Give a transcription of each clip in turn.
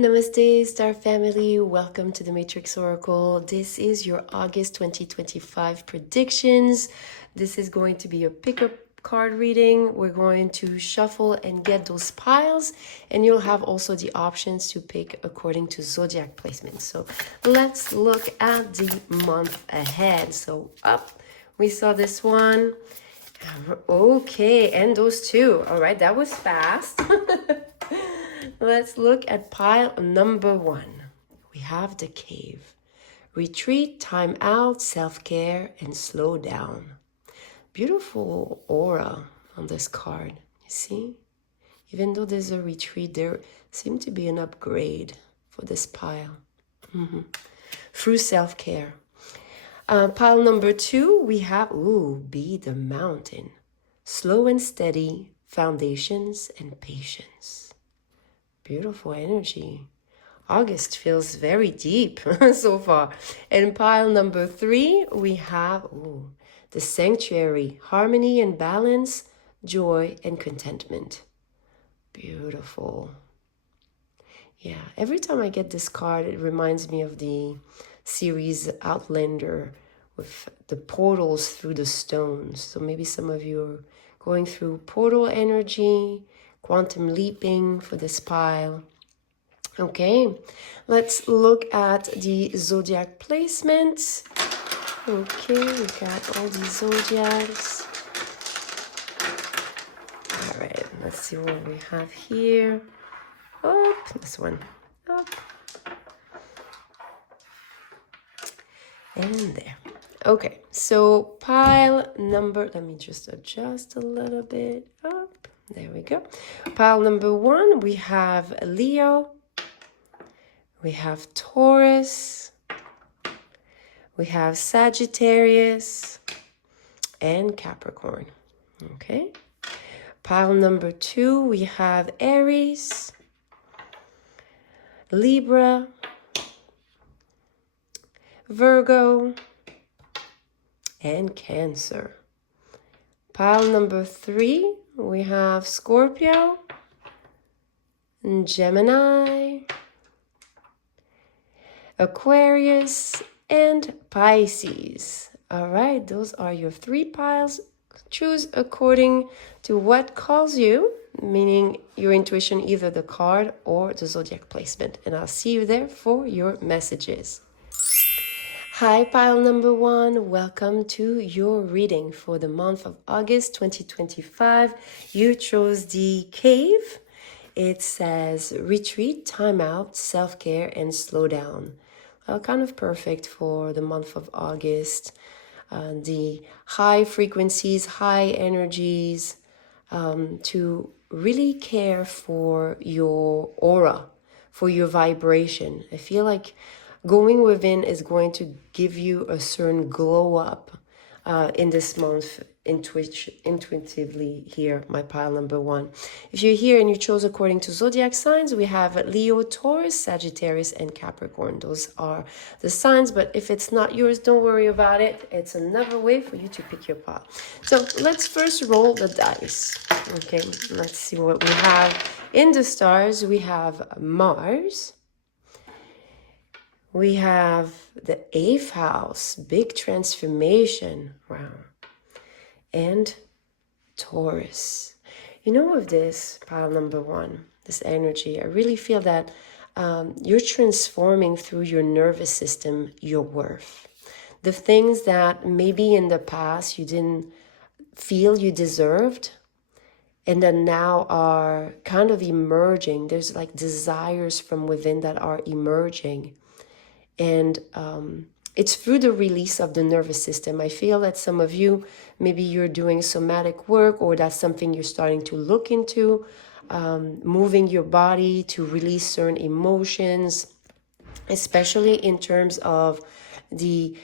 Namaste, Star Family. Welcome to the Matrix Oracle. This is your August 2025 predictions. This is going to be a pick-up card reading. We're going to shuffle and get those piles, and you'll have also the options to pick according to Zodiac placement. So let's look at the month ahead. So up, we saw this one. Okay, and those two. All right, that was fast. Let's look at pile number one. We have the cave. Retreat, time out, self-care, and slow down. Beautiful aura on this card. You see? Even though there's a retreat, there seems to be an upgrade for this pile. Through self-care. Pile number two, we have, be the mountain. Slow and steady, foundations and patience. Beautiful energy. August feels very deep so far. And pile number three, we have the sanctuary, harmony and balance, joy and contentment. Beautiful. Yeah, every time I get this card, it reminds me of the series Outlander with the portals through the stones. So maybe some of you are going through portal energy, quantum leaping for this pile. Okay, let's look at the zodiac placement. Okay, we got all the zodiacs. All right, let's see what we have here. Up, this one, up. And there. Okay, so pile number, let me just adjust a little bit up. There we go. Pile number one, we have Leo, we have Taurus, we have Sagittarius, and Capricorn. Okay. Pile number two, we have Aries, Libra, Virgo, and Cancer. Pile number three, we have Scorpio, Gemini, Aquarius, and Pisces. All right, those are your three piles. Choose according to what calls you, meaning your intuition, either the card or the zodiac placement. And I'll see you there for your messages. Hi, pile number one. Welcome to your reading for the month of August 2025. You chose the cave. It says retreat, time out, self-care, and slow down. Kind of perfect for the month of August. The high frequencies, high energies, to really care for your aura, for your vibration. I feel like going within is going to give you a certain glow up in this month, intuitively here, my pile number one. If you're here and you chose according to zodiac signs, we have Leo, Taurus, Sagittarius, and Capricorn. Those are the signs, but if it's not yours, don't worry about it. It's another way for you to pick your pile. So let's first roll the dice. Okay, let's see what we have. In the stars, we have Mars. We have the 8th house, big transformation, wow, and Taurus. You know, with this pile number one, this energy, I really feel that you're transforming through your nervous system your worth. The things that maybe in the past you didn't feel you deserved, and then now are kind of emerging. There's like desires from within that are emerging. And it's through the release of the nervous system. I feel that some of you, maybe you're doing somatic work, or that's something you're starting to look into, moving your body to release certain emotions, especially in terms of the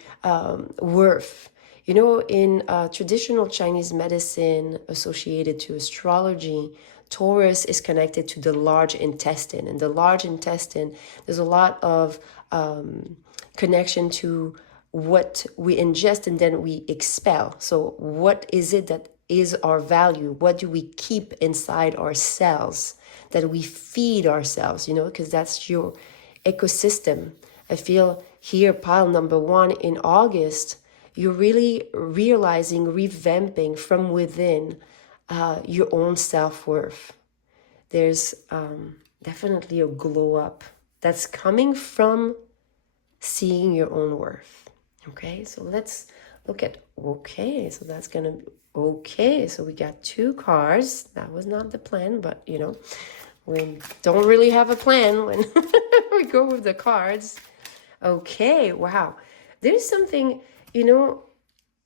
worth. You know, in traditional Chinese medicine associated to astrology, Taurus is connected to the large intestine. And the large intestine, there's a lot of connection to what we ingest and then we expel. So what is it that is our value? What do we keep inside ourselves that we feed ourselves, you know, because that's your ecosystem. I feel here, pile number one in August, you're really realizing, revamping from within your own self-worth. There's definitely a glow up that's coming from seeing your own worth. Okay, so let's look at, okay, so that's gonna be, okay, so we got 2 cards. That was not the plan, but you know, we don't really have a plan when we go with the cards. Okay, wow. There's something, you know,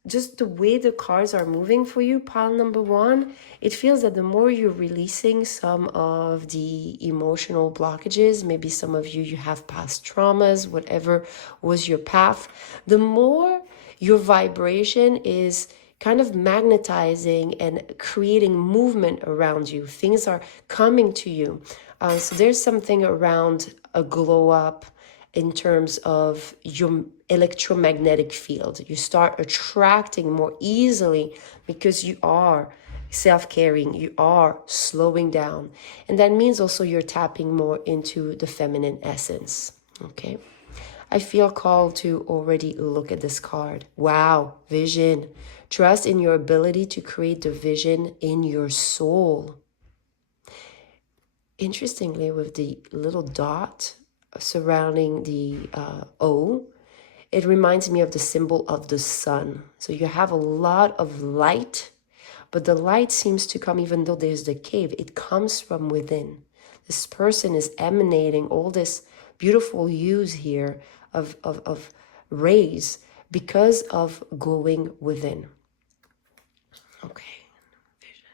just the way the cards are moving for you, pile number one, it feels that the more you're releasing some of the emotional blockages, maybe some of you have past traumas, whatever was your path, the more your vibration is kind of magnetizing and creating movement around you. Things are coming to you. So there's something around a glow up, in terms of your electromagnetic field. You start attracting more easily because you are self-caring, you are slowing down. And that means also you're tapping more into the feminine essence, okay? I feel called to already look at this card. Wow, vision. Trust in your ability to create the vision in your soul. Interestingly, with the little dot surrounding the O, it reminds me of the symbol of the sun. So you have a lot of light, but the light seems to come, even though there's the cave, it comes from within. This person is emanating all this beautiful hues here of rays because of going within. Okay, vision.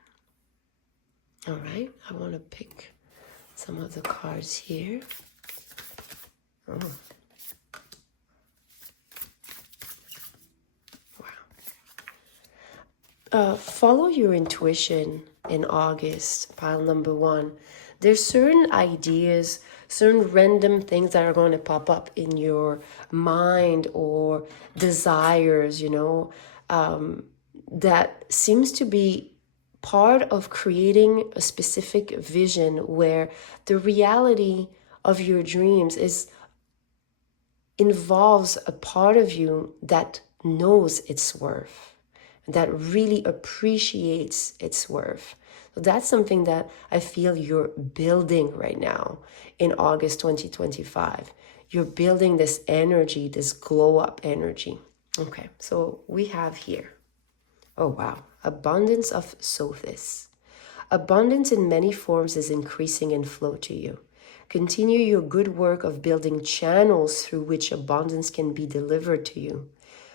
All right, I want to pick some of the cards here. Oh. Wow. Follow your intuition in August, pile number one. There's certain ideas, certain random things that are going to pop up in your mind or desires, you know, that seems to be part of creating a specific vision where the reality of your dreams involves a part of you that knows its worth, that really appreciates its worth. So that's something that I feel you're building right now in August 2025. You're building this energy, this glow up energy. Okay, so we have here, oh wow, abundance of Sothis. Abundance in many forms is increasing in flow to you. Continue your good work of building channels through which abundance can be delivered to you.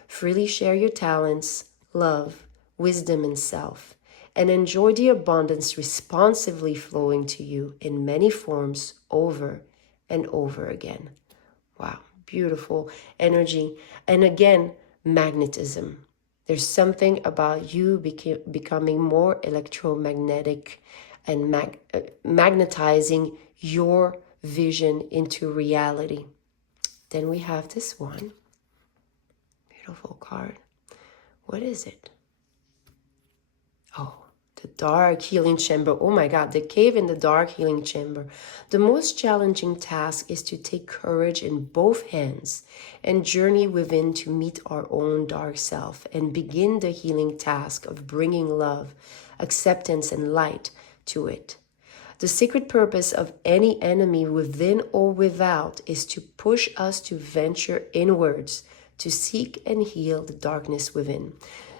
Freely share your talents, love, wisdom, and self, and enjoy the abundance responsively flowing to you in many forms over and over again. Wow, beautiful energy. And again, magnetism. There's something about you becoming more electromagnetic and magnetizing your vision into reality. Then we have this one. Beautiful card. What is it? Oh, the dark healing chamber. Oh my God, the cave in the dark healing chamber. The most challenging task is to take courage in both hands and journey within to meet our own dark self and begin the healing task of bringing love, acceptance, and light to it. The secret purpose of any enemy within or without is to push us to venture inwards, to seek and heal the darkness within.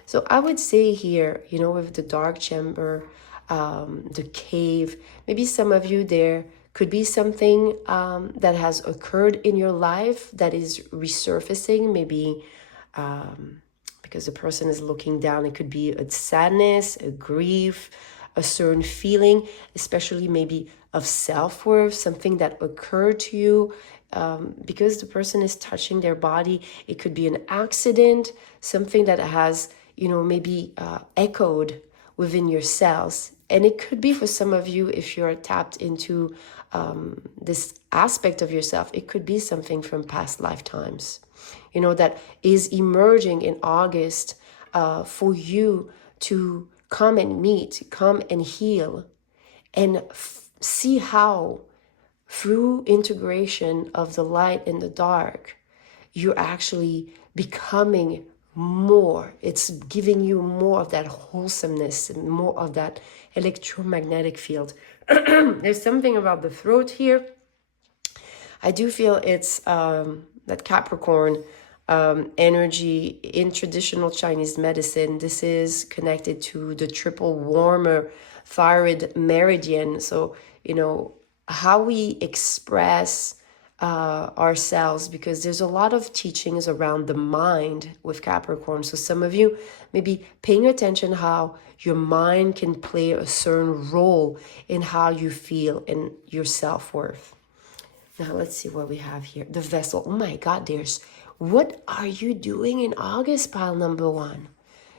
So I would say here, you know, with the dark chamber, the cave, maybe some of you there could be something that has occurred in your life that is resurfacing, maybe because the person is looking down. It could be a sadness, a grief, a certain feeling, especially maybe of self-worth, something that occurred to you because the person is touching their body. It could be an accident, something that has, you know, maybe echoed within your cells. And it could be for some of you, if you're tapped into this aspect of yourself, it could be something from past lifetimes, you know, that is emerging in August for you to come and meet, come and heal, and see how through integration of the light and the dark, you're actually becoming more. It's giving you more of that wholesomeness and more of that electromagnetic field. There's something about the throat here. I do feel it's that Capricorn energy in traditional Chinese medicine. This is connected to the triple warmer thyroid meridian. So, you know, how we express ourselves, because there's a lot of teachings around the mind with Capricorn. So some of you may be paying attention how your mind can play a certain role in how you feel and your self-worth. Now let's see what we have here. The vessel. Oh my God, what are you doing in August, pile number one?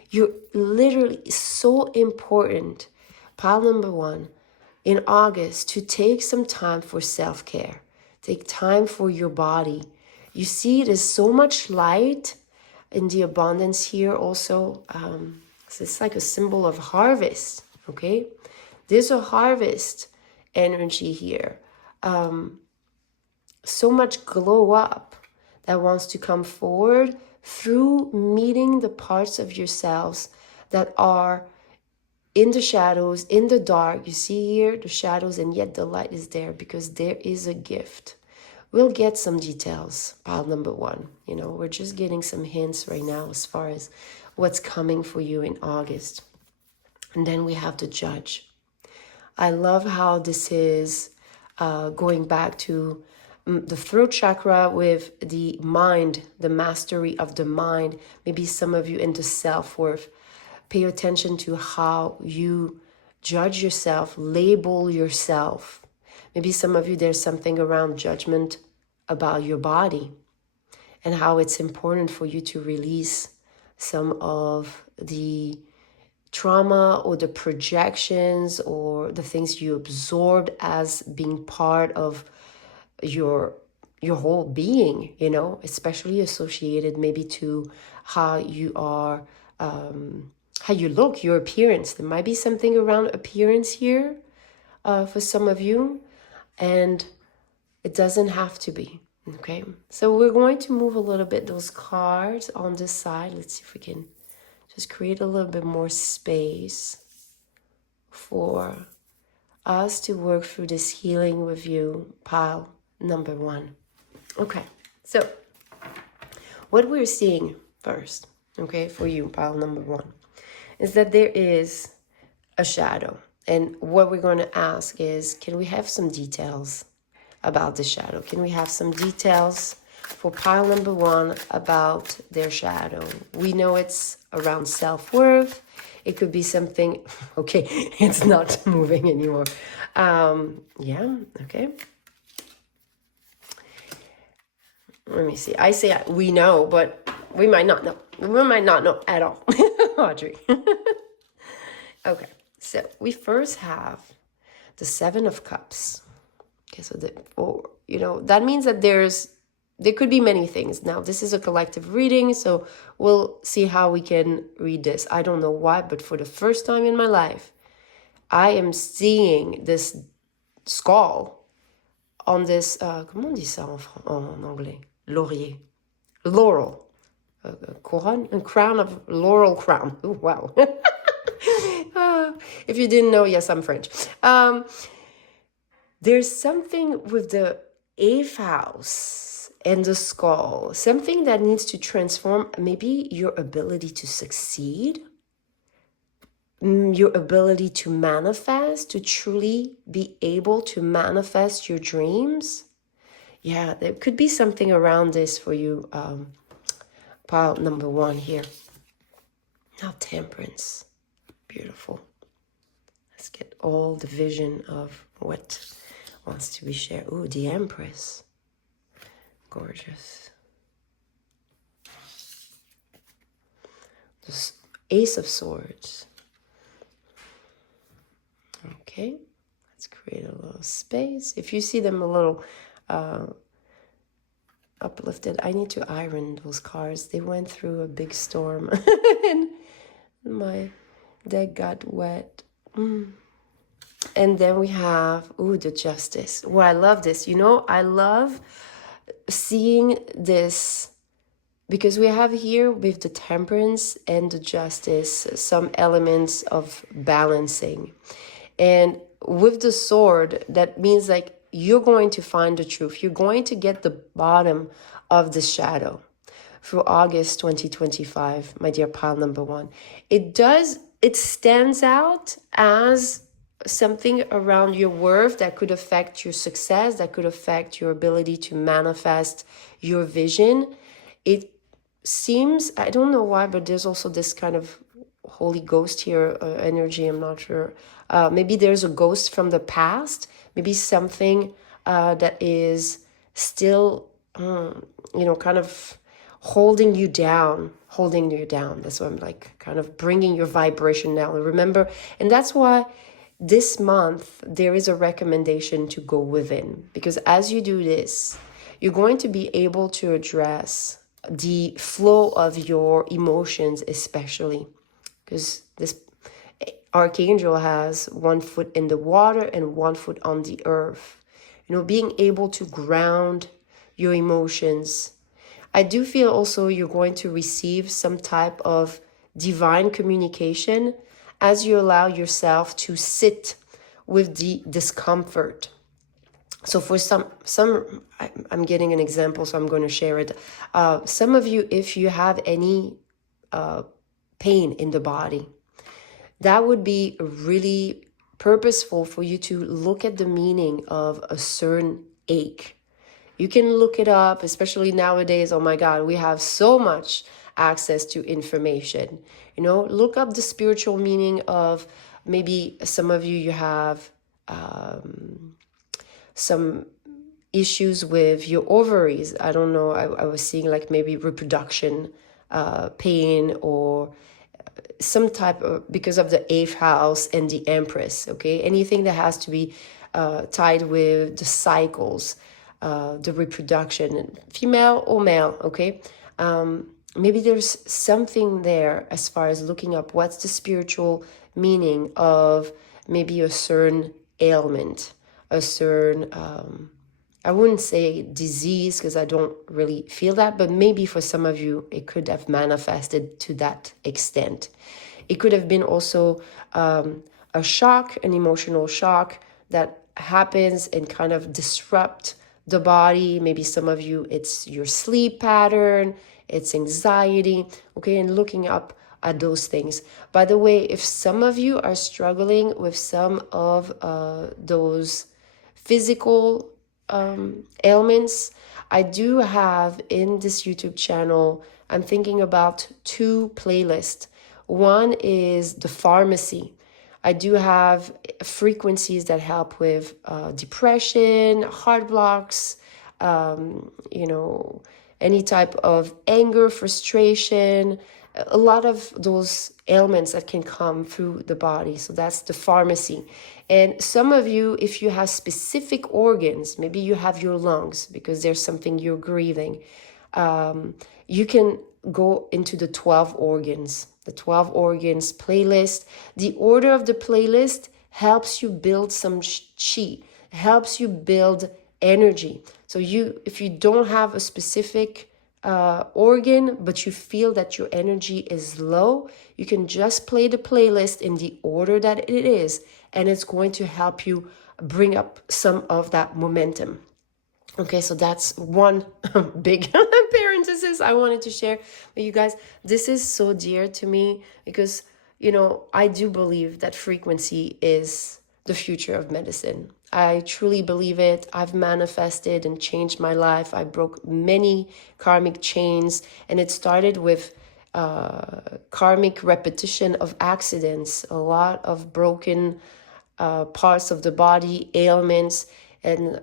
You're literally so important, pile number one, in August, to take some time for self-care. Take time for your body. You see, there's so much light in the abundance here also. So it's like a symbol of harvest, okay? There's a harvest energy here. So much glow up that wants to come forward through meeting the parts of yourselves that are in the shadows, in the dark. You see here the shadows, and yet the light is there because there is a gift. We'll get some details, pile number one. You know, we're just getting some hints right now as far as what's coming for you in August. And then we have the Judge. I love how this is going back to the throat chakra with the mind, the mastery of the mind. Maybe some of you into self-worth. Pay attention to how you judge yourself, label yourself. Maybe some of you, there's something around judgment about your body and how it's important for you to release some of the trauma or the projections or the things you absorbed as being part of your whole being, you know, especially associated maybe to how you are, how you look, your appearance. There might be something around appearance here for some of you, and it doesn't have to be, okay? So we're going to move a little bit those cards on this side. Let's see if we can just create a little bit more space for us to work through this healing with you, pile number one. Okay, so what we're seeing first, okay, for you, pile number one, is that there is a shadow. And what we're going to ask is, can we have some details about the shadow? Can we have some details for pile number one about their shadow? We know it's around self-worth. It could be something, okay, it's not moving anymore. Yeah, okay. Let me see. I say we know, but we might not know. We might not know at all. Audrey. Okay, so we first have the Seven of Cups. Okay, so you know, that means that there could be many things. Now, this is a collective reading, so we'll see how we can read this. I don't know why, but for the first time in my life, I am seeing this skull on this, comment on dit ça en anglais? Laurier. Laurel. A crown of laurel crown. Oh, wow. If you didn't know, yes, I'm French. There's something with the 8th house and the skull, something that needs to transform maybe your ability to succeed, your ability to manifest, to truly be able to manifest your dreams. Yeah, there could be something around this for you, pile number one here. Now, Temperance. Beautiful. Let's get all the vision of what wants to be shared. Ooh, the Empress. Gorgeous. The Ace of Swords. Okay, let's create a little space. If you see them a little uplifted, I need to iron those cards. They went through a big storm in my Deck got wet. And then we have, ooh, the Justice. Well, I love this. You know, I love seeing this because we have here with the Temperance and the Justice some elements of balancing. And with the Sword, that means like you're going to find the truth. You're going to get the bottom of the shadow through August 2025, my dear pile number one. It stands out as something around your worth that could affect your success, that could affect your ability to manifest your vision. It seems, I don't know why, but there's also this kind of Holy Ghost here, energy, I'm not sure. Maybe there's a ghost from the past, maybe something that is still, kind of holding you down. That's why I'm like kind of bringing your vibration down. Remember, and that's why this month there is a recommendation to go within, because as you do this, you're going to be able to address the flow of your emotions, especially because this archangel has 1 foot in the water and 1 foot on the earth. Being able to ground your emotions. I do feel also you're going to receive some type of divine communication as you allow yourself to sit with the discomfort. So for some, I'm getting an example, so I'm going to share it. Some of you, if you have any pain in the body, that would be really purposeful for you to look at the meaning of a certain ache. You can look it up, especially nowadays. Oh my God, we have so much access to information. Look up the spiritual meaning of, maybe some of you have some issues with your ovaries. I don't know. I was seeing like maybe reproduction pain or some type of, because of the 8th house and the Empress. Okay, anything that has to be tied with the cycles, the reproduction, female or male. Okay, maybe there's something there as far as looking up what's the spiritual meaning of maybe a certain ailment, a certain I wouldn't say disease because I don't really feel that, but maybe for some of you, it could have manifested to that extent. It could have been also a shock, an emotional shock that happens and kind of disrupt the body. Maybe some of you, it's your sleep pattern, it's anxiety, okay, and looking up at those things. By the way, if some of you are struggling with some of those physical ailments, I do have in this YouTube channel, I'm thinking about 2 playlists. One is the pharmacy. I do have frequencies that help with depression, heart blocks, any type of anger, frustration, a lot of those ailments that can come through the body. So that's the pharmacy. And some of you, if you have specific organs, maybe you have your lungs because there's something you're grieving, you can go into the 12 organs, the 12 organs playlist. The order of the playlist helps you build some chi, helps you build energy. So if you don't have a specific organ, but you feel that your energy is low, you can just play the playlist in the order that it is, and it's going to help you bring up some of that momentum. Okay, so that's one big parenthesis I wanted to share with you guys. This is so dear to me because, I do believe that frequency is the future of medicine. I truly believe it. I've manifested and changed my life. I broke many karmic chains, and it started with karmic repetition of accidents, a lot of broken parts of the body, ailments, and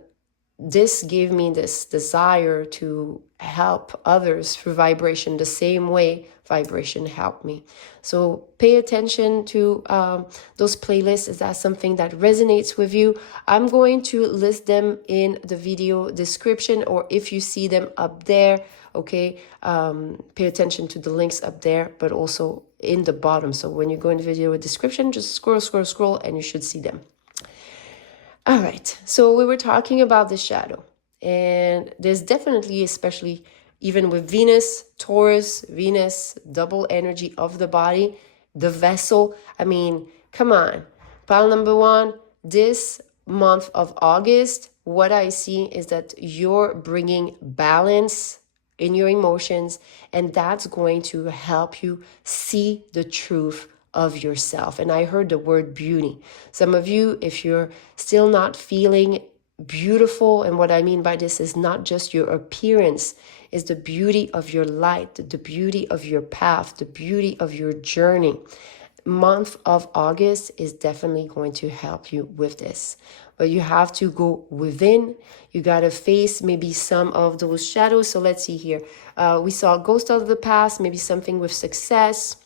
this gave me this desire to help others through vibration the same way vibration helped me. So pay attention to those playlists. Is that something that resonates with you? I'm going to list them in the video description, or if you see them up there, okay, pay attention to the links up there, but also in the bottom. So when you go in the video description, just scroll, and you should see them. All right, so we were talking about the shadow, and there's definitely, especially even with Venus, Taurus, Venus, double energy of the body, the vessel. I mean, come on. Pile number one, this month of August, what I see is that you're bringing balance in your emotions, and that's going to help you see the truth of yourself. And I heard the word beauty. Some of you, if you're still not feeling beautiful, and what I mean by this is not just your appearance, is the beauty of your light, the beauty of your path, the beauty of your journey. Month of August is definitely going to help you with this. But you have to go within. You got to face maybe some of those shadows. So let's see here. We saw a ghost of the past, maybe something with success.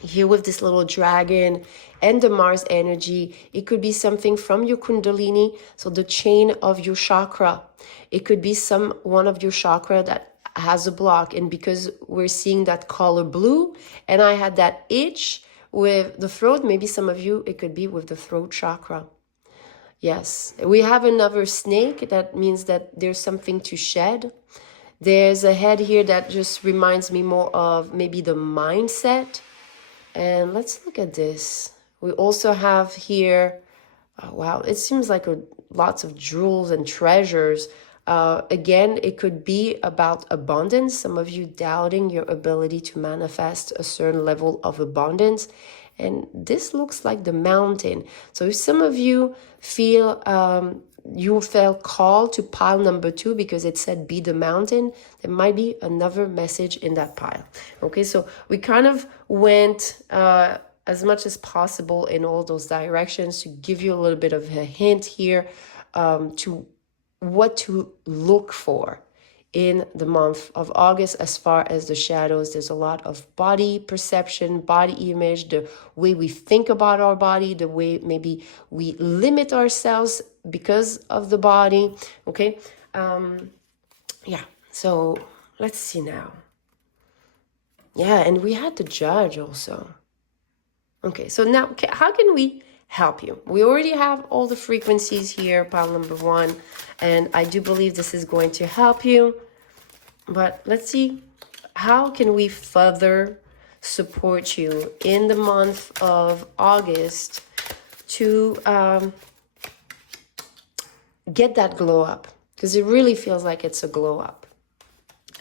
Here with this little dragon and the Mars energy, it could be something from your Kundalini, so the chain of your chakra. It could be one of your chakra that has a block, and because we're seeing that color blue, and I had that itch with the throat, maybe some of you, it could be with the throat chakra. Yes, we have another snake. That means that there's something to shed. There's a head here that just reminds me more of maybe the mindset. And let's look at this. We also have here, oh, wow, it seems like lots of jewels and treasures. Again, it could be about abundance. Some of you doubting your ability to manifest a certain level of abundance. And this looks like the mountain. So if some of you feel you felt called to pile number 2 because it said be the mountain, there might be another message in that pile. Okay, so we kind of went as much as possible in all those directions to give you a little bit of a hint here to what to look for in the month of August. As far as the shadows, there's a lot of body perception, body image, the way we think about our body, the way maybe we limit ourselves because of the body. Okay, yeah, so let's see now. Yeah, and we had the judge also. Okay, so now how can we help you? We already have all the frequencies here, pile number 1, and I do believe this is going to help you. But let's see, how can we further support you in the month of August to get that glow up? Because it really feels like it's a glow up.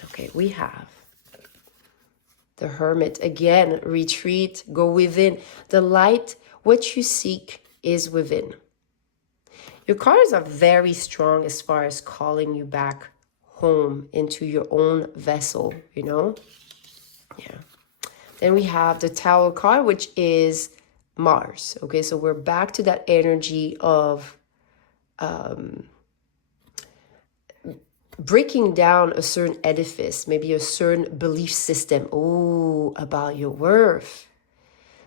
Okay, we have the Hermit. Again, retreat, go within. The light, what you seek is within. Your cards are very strong as far as calling you back home into your own vessel, you know? Yeah. Then we have the Tower card, which is Mars. Okay, so we're back to that energy of breaking down a certain edifice, maybe a certain belief system. Oh, about your worth.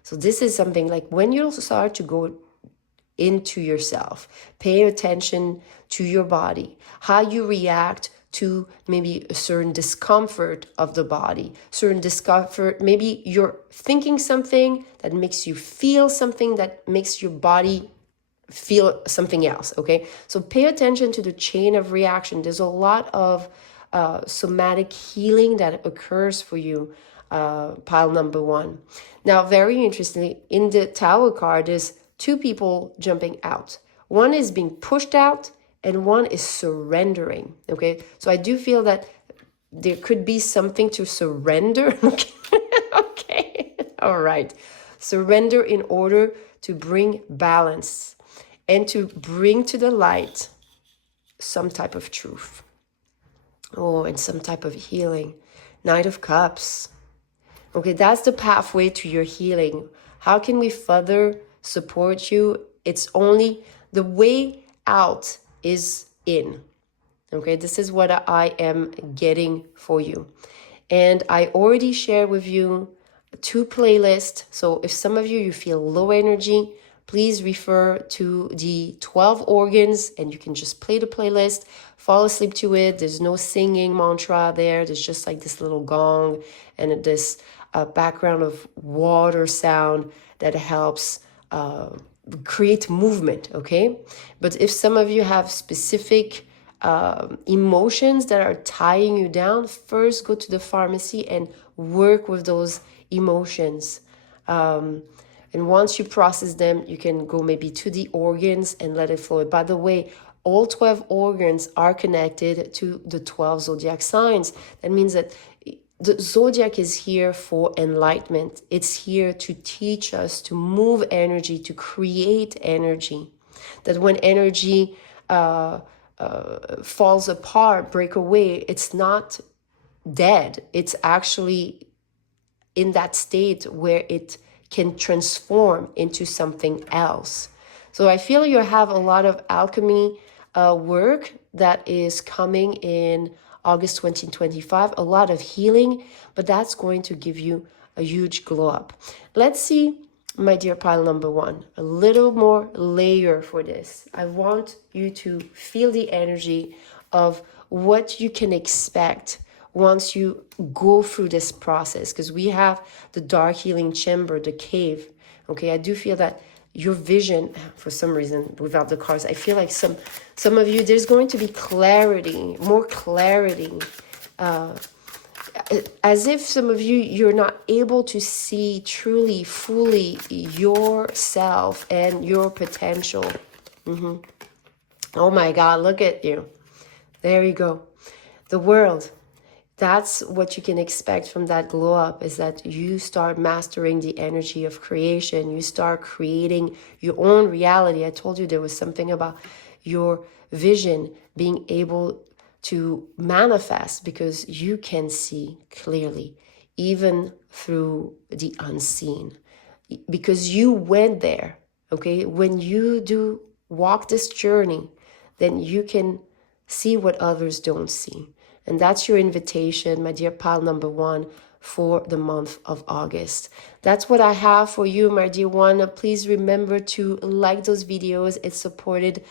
So this is something like when you start to go into yourself, pay attention to your body, how you react to maybe a certain discomfort of the body, certain discomfort. Maybe you're thinking something that makes you feel something that makes your body feel something else, okay? So pay attention to the chain of reaction. There's a lot of somatic healing that occurs for you, pile number 1. Now, very interestingly, in the Tower card, there's 2 people jumping out. One is being pushed out, and one is surrendering, okay? So I do feel that there could be something to surrender. Okay, all right. Surrender in order to bring balance and to bring to the light some type of truth. Oh, and some type of healing. Knight of Cups. Okay, that's the pathway to your healing. How can we further support you? It's only the way out is in. Okay, this is what I am getting for you. And I already shared with you 2 playlists. So if some of you feel low energy, please refer to the 12 organs and you can just play the playlist, fall asleep to it. There's no singing mantra there. There's just like this little gong and this background of water sound that helps create movement, okay? But if some of you have specific emotions that are tying you down, first go to the pharmacy and work with those emotions. And once you process them, you can go maybe to the organs and let it flow. By the way, all 12 organs are connected to the 12 zodiac signs. That means that the zodiac is here for enlightenment. It's here to teach us to move energy, to create energy. That when energy falls apart, break away, it's not dead. It's actually in that state where it can transform into something else. So I feel you have a lot of alchemy work that is coming in August 2025, a lot of healing, but that's going to give you a huge glow up. Let's see, my dear pile number 1, a little more layer for this. I want you to feel the energy of what you can expect once you go through this process, because we have the dark healing chamber, the cave. Okay, I do feel that your vision, for some reason, without the cards, I feel like some of you, there's going to be clarity, more clarity. As if some of you, you're not able to see truly, fully yourself and your potential. Oh my God, look at you. There you go. The world. That's what you can expect from that glow up, is that you start mastering the energy of creation. You start creating your own reality. I told you there was something about your vision being able to manifest because you can see clearly, even through the unseen, because you went there. Okay, when you do walk this journey, then you can see what others don't see. And that's your invitation, my dear pile number 1, for the month of August. That's what I have for you, my dear one. Please remember to like those videos. It supported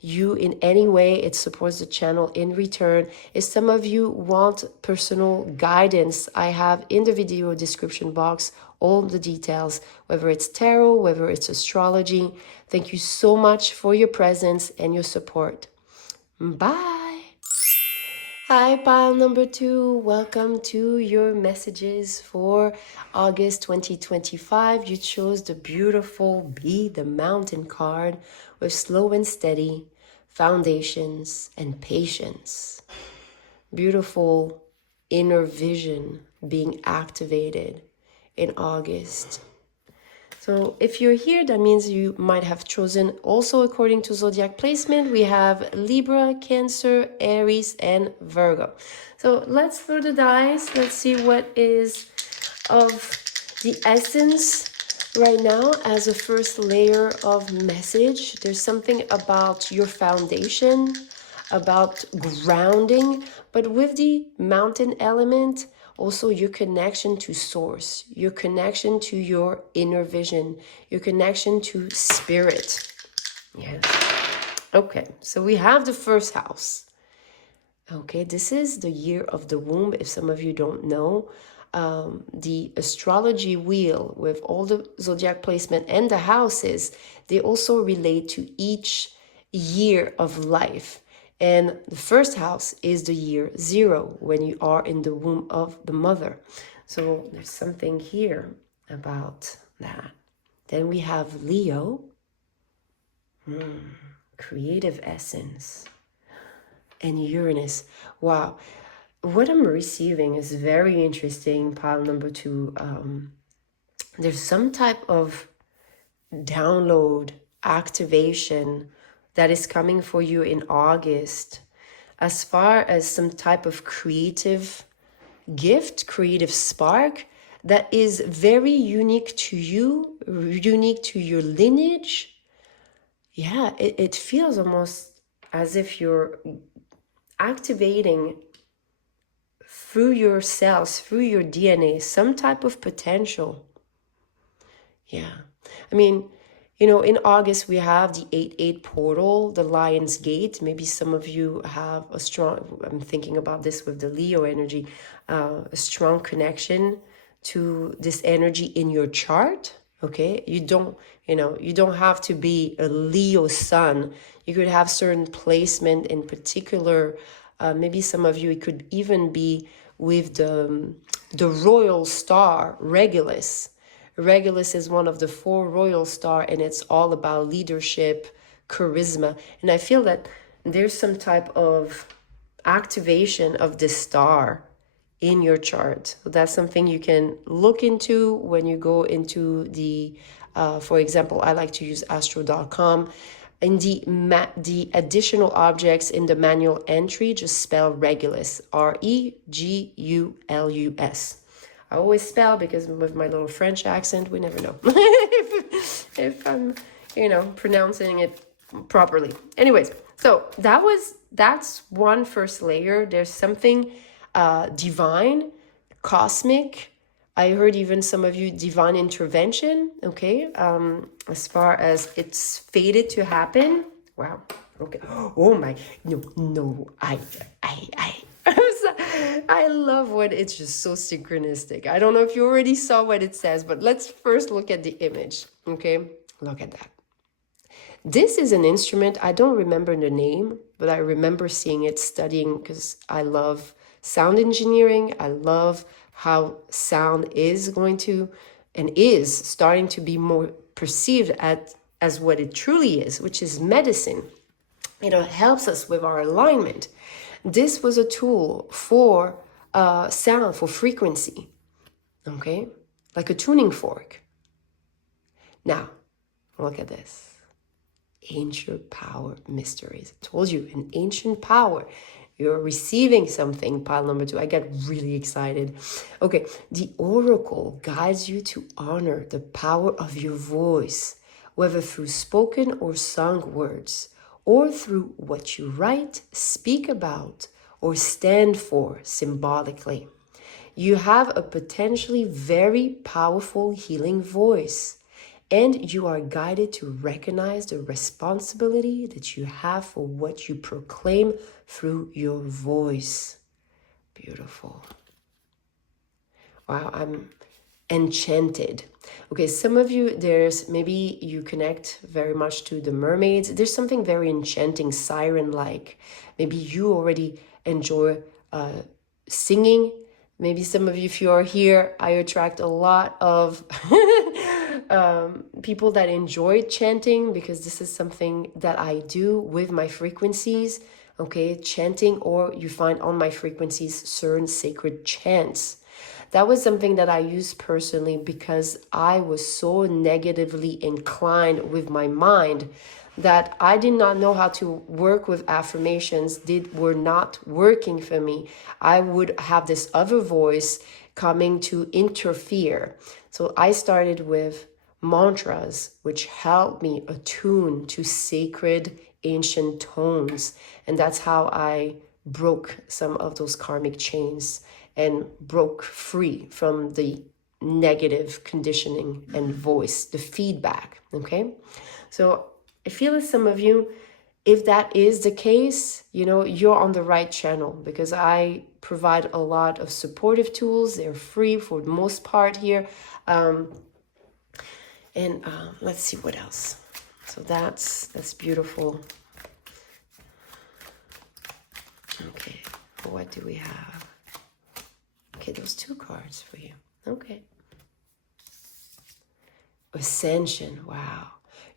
you in any way. It supports the channel in return. If some of you want personal guidance, I have in the video description box all the details, whether it's tarot, whether it's astrology. Thank you so much for your presence and your support. Bye. Hi, pile number 2. Welcome to your messages for August 2025. You chose the beautiful Be the Mountain card with slow and steady, foundations, and patience. Beautiful inner vision being activated in August. So if you're here, that means you might have chosen, also according to zodiac placement, we have Libra, Cancer, Aries, and Virgo. So let's throw the dice. Let's see what is of the essence right now as a first layer of message. There's something about your foundation, about grounding, but with the mountain element, also your connection to source, your connection to your inner vision, your connection to spirit. Yes. Okay, so we have the first house. Okay, this is the year of the womb. If some of you don't know, the astrology wheel with all the zodiac placement and the houses, they also relate to each year of life. And the first house is the year 0, when you are in the womb of the mother. So there's something here about that. Then we have Leo, creative essence, and Uranus. Wow. What I'm receiving is very interesting, pile number 2. There's some type of download, activation that is coming for you in August, as far as some type of creative gift, creative spark that is very unique to you, unique to your lineage. Yeah, it feels almost as if you're activating through your cells, through your DNA, some type of potential. Yeah. I mean, you know, in August, we have the 8-8 portal, the Lion's Gate. Maybe some of you have a strong, I'm thinking about this with the Leo energy, a strong connection to this energy in your chart. Okay. You don't, you know, you don't have to be a Leo sun. You could have certain placement in particular. Maybe some of you, it could even be with the royal star Regulus. Regulus is one of the 4 royal star, and it's all about leadership, charisma. And I feel that there's some type of activation of this star in your chart. So that's something you can look into when you go into the, for example, I like to use astro.com. In the additional objects in the manual entry, just spell Regulus, Regulus. I always spell because with my little French accent, we never know if I'm, you know, pronouncing it properly. Anyways, so that's one first layer. There's something divine, cosmic. I heard even some of you divine intervention. Okay, as far as it's fated to happen. Wow. Okay. Oh my. No. I love when it's just so synchronistic. I don't know if you already saw what it says, but let's first look at the image. Okay, look at that. This is an instrument. I don't remember the name, but I remember seeing it, studying, because I love sound engineering. I love how sound is going to and is starting to be more perceived as what it truly is, which is medicine. It helps us with our alignment. This was a tool for sound, for frequency, okay? Like a tuning fork. Now, look at this. Ancient power mysteries. I told you, an ancient power. You're receiving something, pile number 2. I get really excited. Okay, the oracle guides you to honor the power of your voice, whether through spoken or sung words, or through what you write, speak about, or stand for symbolically. You have a potentially very powerful healing voice, and you are guided to recognize the responsibility that you have for what you proclaim through your voice. Beautiful. Wow, I'm enchanted. Okay, some of you, there's maybe you connect very much to the mermaids. There's something very enchanting, siren-like. Maybe you already enjoy singing. Maybe some of you, if you are here, I attract a lot of people that enjoy chanting, because this is something that I do with my frequencies. Okay, chanting, or you find on my frequencies certain sacred chants. That was something that I used personally because I was so negatively inclined with my mind that I did not know how to work with affirmations. Were not working for me. I would have this other voice coming to interfere. So I started with mantras, which helped me attune to sacred ancient tones. And that's how I broke some of those karmic chains and broke free from the negative conditioning and voice, the feedback, okay? So I feel that some of you, if that is the case, you know, you're on the right channel, because I provide a lot of supportive tools. They're free for the most part here. Let's see what else. So that's beautiful. Okay, what do we have? Okay, those 2 cards for you. Okay. Ascension, wow.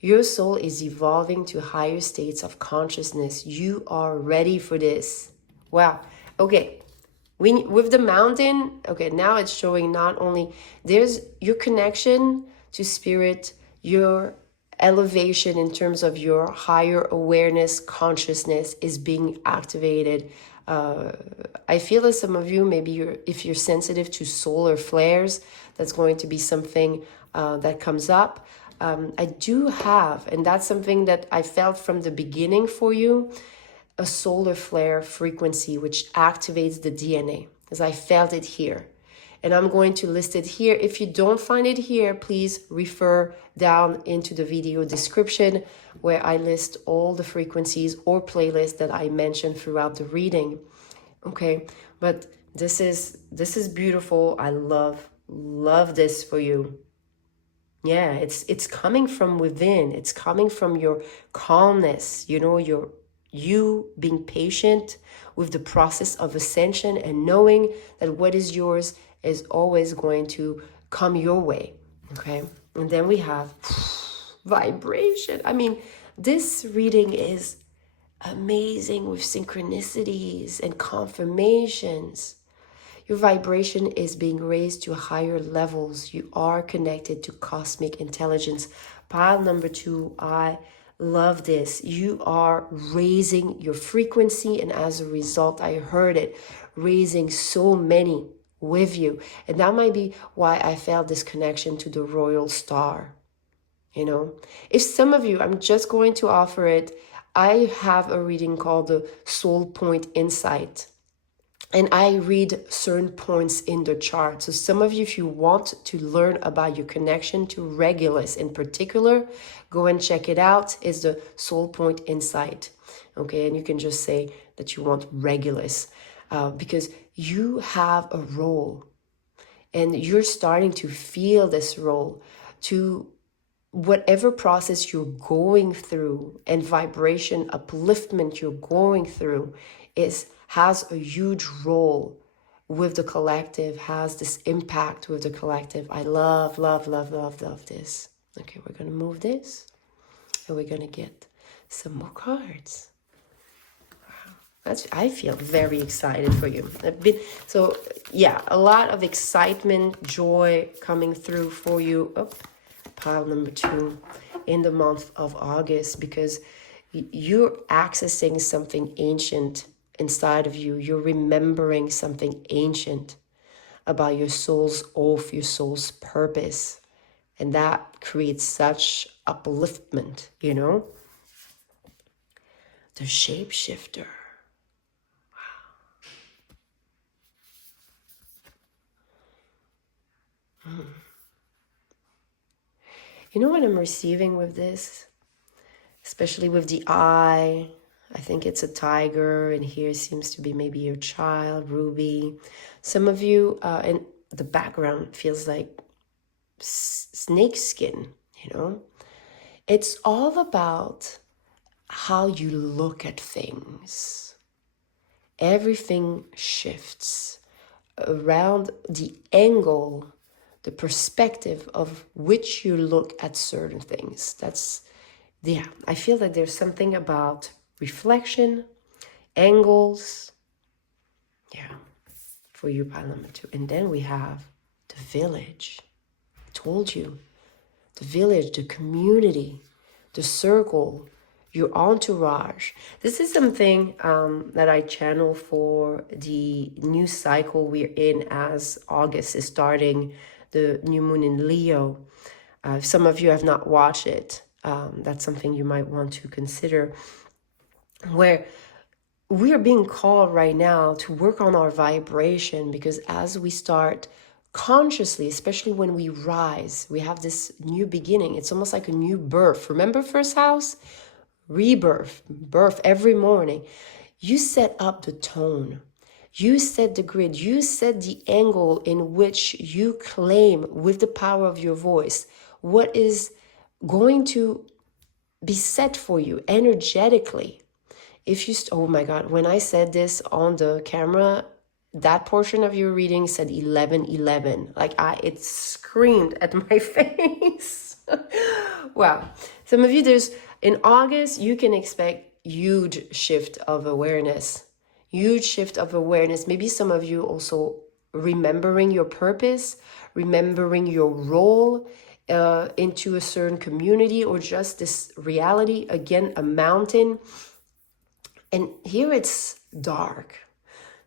Your soul is evolving to higher states of consciousness. You are ready for this. Wow. Okay. With the mountain, okay, now it's showing not only there's your connection to spirit, your elevation in terms of your higher awareness, consciousness is being activated. I feel that some of you, maybe if you're sensitive to solar flares, that's going to be something that comes up. I do have, and that's something that I felt from the beginning for you. a solar flare frequency which activates the DNA, as I felt it here. And I'm going to list it here. If you don't find it here, please refer down into the video description where I list all the frequencies or playlists that I mentioned throughout the reading. Okay, but this is beautiful. I love this for you. Yeah, it's coming from within. It's coming from your calmness, you know, you being patient with the process of ascension and knowing that what is yours is always going to come your way. Okay, and then we have vibration. I mean, this reading is amazing with synchronicities and confirmations. Your vibration is being raised to higher levels. You are connected to cosmic intelligence. Pile number 2, I love this. You are raising your frequency, and as a result, I heard it, raising so many with you. And that might be why I felt this connection to the royal star. You know, if some of you, I'm just going to offer it, I have a reading called the Soul Point Insight. And I read certain points in the chart. So some of you, if you want to learn about your connection to Regulus in particular, go and check it out. It's the Soul Point Insight. Okay, and you can just say that you want Regulus because you have a role. And you're starting to feel this role to whatever process you're going through and vibration upliftment you're going through has a huge role with the collective, has this impact with the collective. I love this. Okay, we're going to move this and we're going to get some more cards. Wow. I feel very excited for you. So yeah, a lot of excitement, joy coming through for you. Oh, pile number 2 in the month of August, because you're accessing something ancient inside of you. You're remembering something ancient about your soul's oath, your soul's purpose. And that creates such upliftment, you know? The shapeshifter. Wow. You know what I'm receiving with this? Especially with the eye. I think it's a tiger, and here seems to be maybe your child, Ruby. Some of you, and the background feels like snake skin, you know? It's all about how you look at things. Everything shifts around the angle, the perspective of which you look at certain things. Yeah, I feel that there's something about reflection, angles. Yeah, for you, pile number 2. And then we have the village. I told you, the village, the community, the circle, your entourage. This is something that I channel for the new cycle we're in as August is starting, the new moon in Leo. If some of you have not watched it, that's something you might want to consider, where we are being called right now to work on our vibration, because as we start consciously, especially when we rise, we have this new beginning. It's almost like a new birth. Remember first house? Rebirth, birth every morning. You set up the tone. You set the grid. You set the angle in which you claim with the power of your voice what is going to be set for you energetically. If you, oh my God, when I said this on the camera, that portion of your reading said 1111. Like it screamed at my face. Wow. Some of you, in August, you can expect huge shift of awareness. Huge shift of awareness. Maybe some of you also remembering your purpose, remembering your role into a certain community, or just this reality. Again, a mountain. And here it's dark.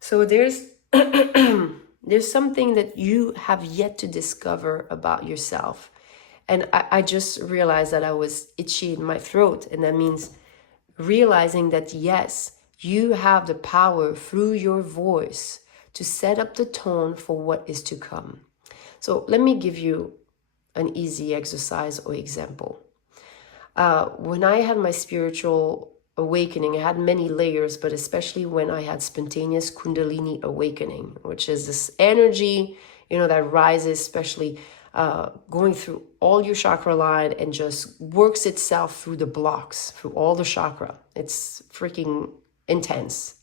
So there's there's something that you have yet to discover about yourself. And I just realized that I was itchy in my throat. And that means realizing that, yes, You have the power through your voice to set up the tone for what is to come. So let me give you an easy exercise or example. When I had my spiritual awakening, I had many layers, but especially when I had spontaneous Kundalini awakening, which is this energy, that rises, especially going through all your chakra line and just works itself through the blocks, through all the chakra. It's freaking intense.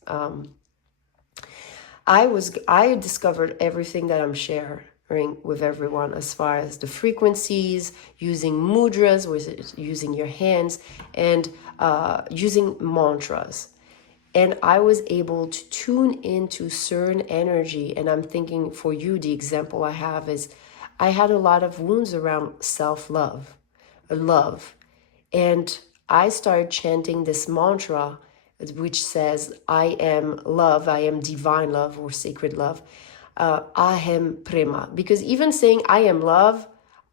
I discovered everything that I'm sharing with everyone as far as the frequencies, using mudras, which is using your hands, and using mantras. And I was able to tune into certain energy. And I'm thinking for you, the example I have is I had a lot of wounds around self-love, love. And I started chanting this mantra, which says, I am love, I am divine love or sacred love, Ahem, Prema. Because even saying I am love,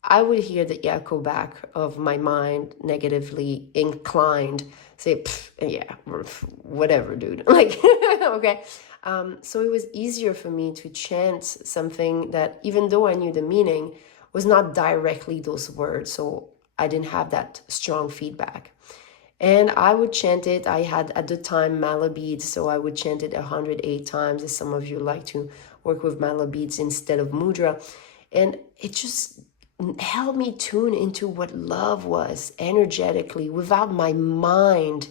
I would hear the echo back of my mind negatively inclined, say, yeah, whatever, dude. Like, okay. So it was easier for me to chant something that, even though I knew the meaning, was not directly those words. So I didn't have that strong feedback. And I would chant it. I had at the time mala beads, so I would chant it 108 times, as some of you like to work with mala beads instead of mudra. And it just helped me tune into what love was energetically without my mind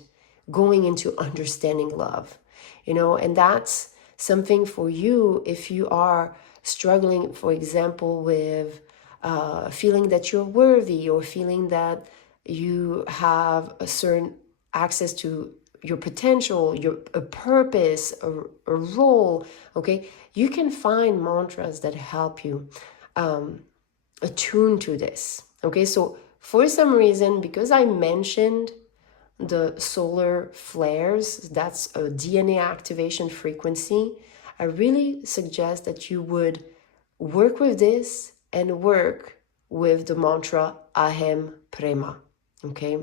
going into understanding love. And that's something for you if you are struggling, for example, with feeling that you're worthy or feeling that you have a certain access to your potential, a purpose, a role, okay? You can find mantras that help you attune to this, okay? So for some reason, because I mentioned the solar flares, that's a DNA activation frequency, I really suggest that you would work with this and work with the mantra Ahem Prema, okay?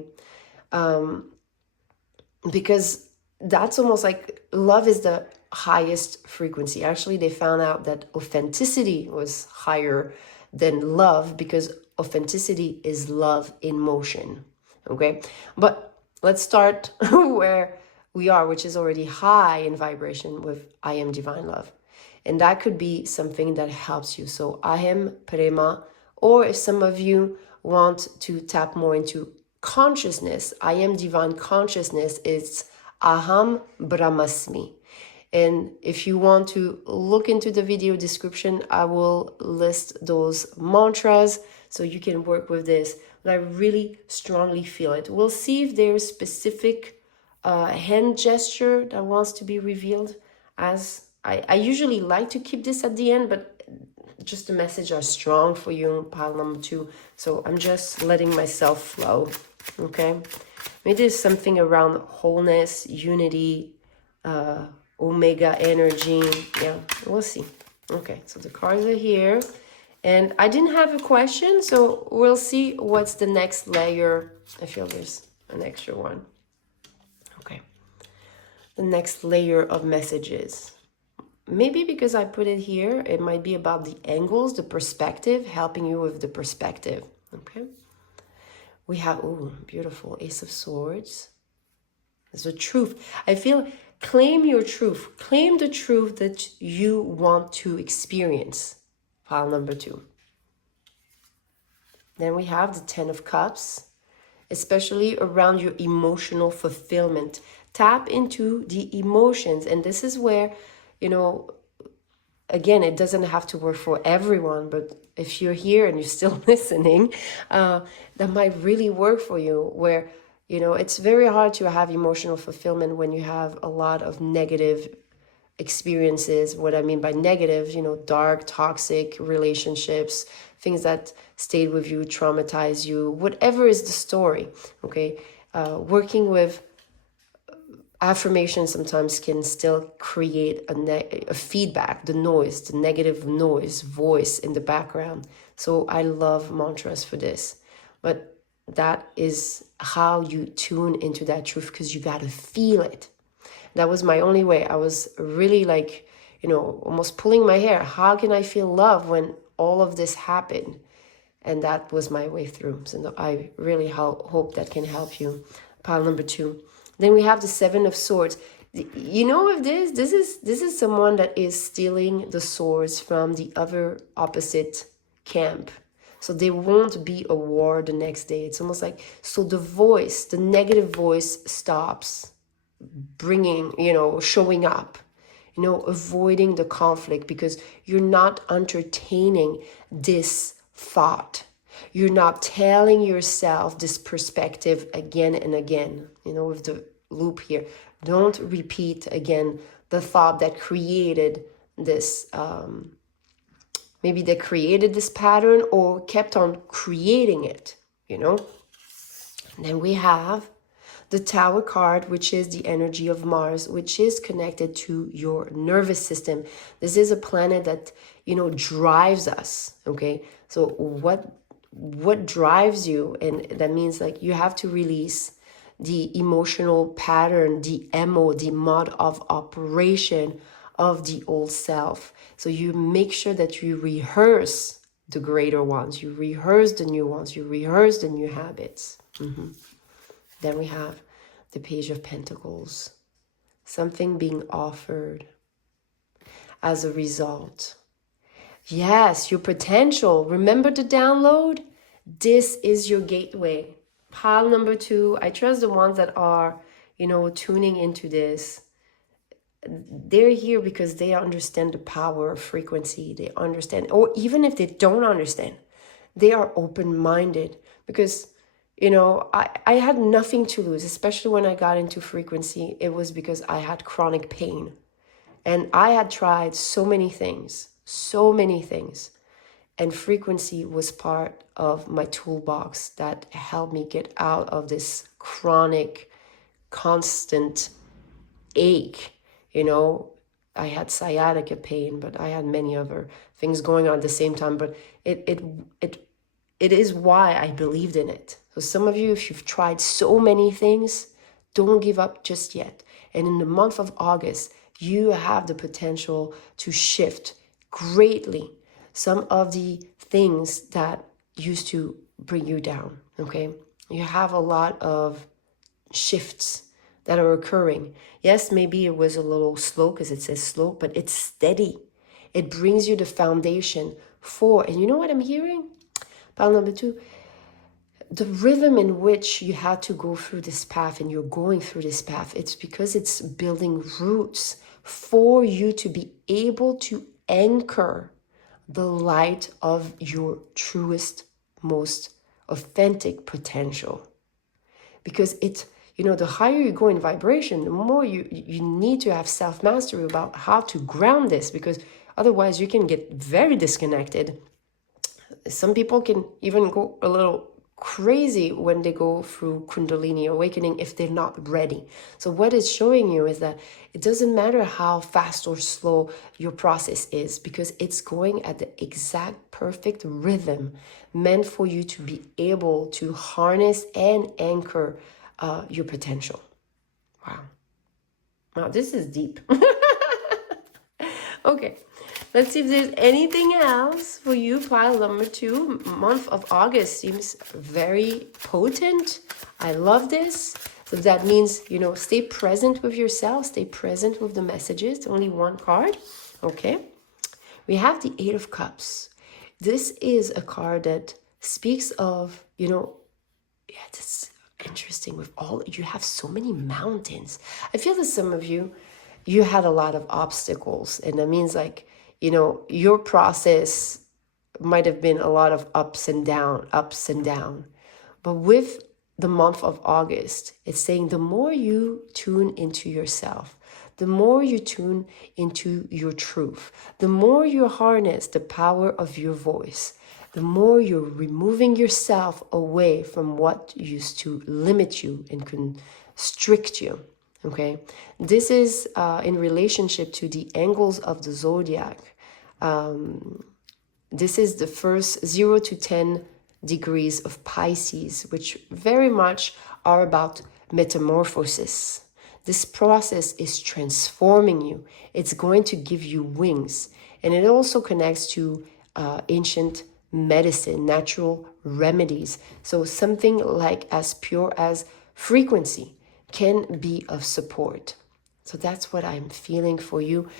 Because that's almost like love is the highest frequency. Actually, they found out that authenticity was higher than love because authenticity is love in motion, okay? But let's start where we are, which is already high in vibration with I am divine love. And that could be something that helps you. So Ahem, Prema, or if some of you want to tap more into consciousness, I am divine consciousness, it's Aham, Brahmasmi. And if you want to look into the video description, I will list those mantras so you can work with this. But I really strongly feel it. We'll see if there's specific hand gesture that wants to be revealed. As I usually like to keep this at the end, but just the message are strong for you, pile number 2. So I'm just letting myself flow, okay? Maybe there's something around wholeness, unity, omega energy. Yeah, we'll see. Okay, so the cards are here. And I didn't have a question, so we'll see what's the next layer. I feel there's an extra one. Okay. The next layer of messages. Maybe because I put it here, it might be about the angles, the perspective, helping you with the perspective. Okay. We have, oh, beautiful Ace of Swords. There's the truth. I feel, claim your truth. Claim the truth that you want to experience. Pile number 2. Then we have the 10 of Cups, especially around your emotional fulfillment. Tap into the emotions. And this is where, again, it doesn't have to work for everyone, but if you're here and you're still listening, that might really work for you, where, it's very hard to have emotional fulfillment when you have a lot of negative experiences. What I mean by negative, dark, toxic relationships, things that stayed with you, traumatize you, whatever is the story, okay? Working with affirmation sometimes can still create a feedback, the noise, the negative noise, voice in the background. So I love mantras for this. But that is how you tune into that truth, because you got to feel it. That was my only way. I was really like, you know, almost pulling my hair. How can I feel love when all of this happened? And that was my way through. So I really hope that can help you. Pile number 2. Then we have the 7 of Swords. You know, if this is someone that is stealing the swords from the other opposite camp. So there won't be a war the next day. It's almost like, so the voice, the negative voice stops bringing, you know, showing up, you know, avoiding the conflict because you're not entertaining this thought. You're not telling yourself this perspective again and again, you know, with the loop here. Don't repeat again the thought that created this, maybe they created this pattern or kept on creating it, you know. And then we have the Tower card, which is the energy of Mars, which is connected to your nervous system. This is a planet that, you know, drives us, okay? So what drives you? And that means like you have to release the emotional pattern, the MO, the mode of operation of the old self. So you make sure that you rehearse the greater ones, you rehearse the new ones, you rehearse the new habits. Then we have the Page of Pentacles, something being offered as a result. Yes, your potential. Remember the download? This is your gateway. Pile number 2, I trust the ones that are, you know, tuning into this. They're here because they understand the power of frequency. They understand, or even if they don't understand, they are open-minded because, you know, I had nothing to lose, especially when I got into frequency. It was because I had chronic pain and I had tried so many things. And frequency was part of my toolbox that helped me get out of this chronic, constant ache. You know, I had sciatica pain, but I had many other things going on at the same time. But it is why I believed in it. So some of you, if you've tried so many things, don't give up just yet. And in the month of August, you have the potential to shift greatly some of the things that used to bring you down, okay? You have a lot of shifts that are occurring. Yes, maybe it was a little slow because it says slow, but it's steady. It brings you the foundation for, and you know what I'm hearing? Pile number 2, the rhythm in which you had to go through this path and you're going through this path, it's because it's building roots for you to be able to anchor the light of your truest, most authentic potential. Because it's, you know, the higher you go in vibration, the more you need to have self-mastery about how to ground this, because otherwise you can get very disconnected. Some people can even go a little crazy when they go through Kundalini awakening if they're not ready. So what it's showing you is that it doesn't matter how fast or slow your process is, because it's going at the exact perfect rhythm meant for you to be able to harness and anchor your potential. Wow, this is deep. Okay, let's see if there's anything else for you. Pile number 2, month of August seems very potent. I love this. So that means, you know, stay present with yourself, stay present with the messages. Only one card. Okay. We have the 8 of Cups. This is a card that speaks of, you know, yeah, it's interesting with all, you have so many mountains. I feel that some of you had a lot of obstacles, and that means like, you know, your process might have been a lot of ups and down. But with the month of August, it's saying the more you tune into yourself, the more you tune into your truth, the more you harness the power of your voice, the more you're removing yourself away from what used to limit you and constrict you. Okay, this is in relationship to the angles of the Zodiac. This is the first 0 to 10 degrees of Pisces, which very much are about metamorphosis. This process is transforming you. It's going to give you wings. And it also connects to ancient medicine, natural remedies. So something like as pure as frequency can be of support. So that's what I'm feeling for you.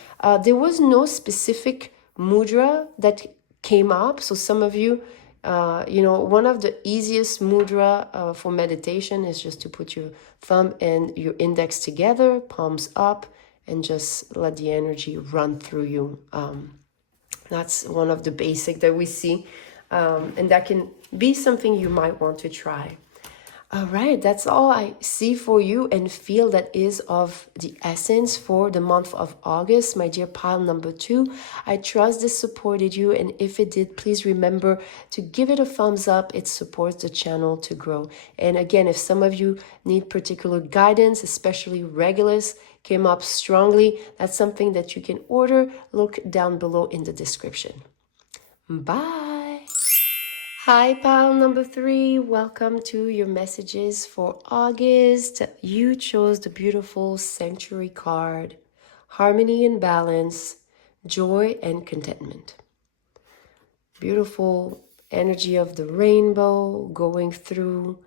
There was no specific mudra that came up. So some of you, one of the easiest mudra for meditation is just to put your thumb and your index together, palms up, and just let the energy run through you. That's one of the basic that we see. And that can be something you might want to try. All right, that's all I see for you and feel that is of the essence for the month of August, my dear pile number 2. I trust this supported you, and if it did, please remember to give it a thumbs up. It supports the channel to grow. And again, if some of you need particular guidance, especially Regulus came up strongly, that's something that you can order. Look down below in the description. Bye. Hi, pile number 3. Welcome to your messages for August. You chose the beautiful Sanctuary card. Harmony and balance, joy and contentment. Beautiful energy of the rainbow going through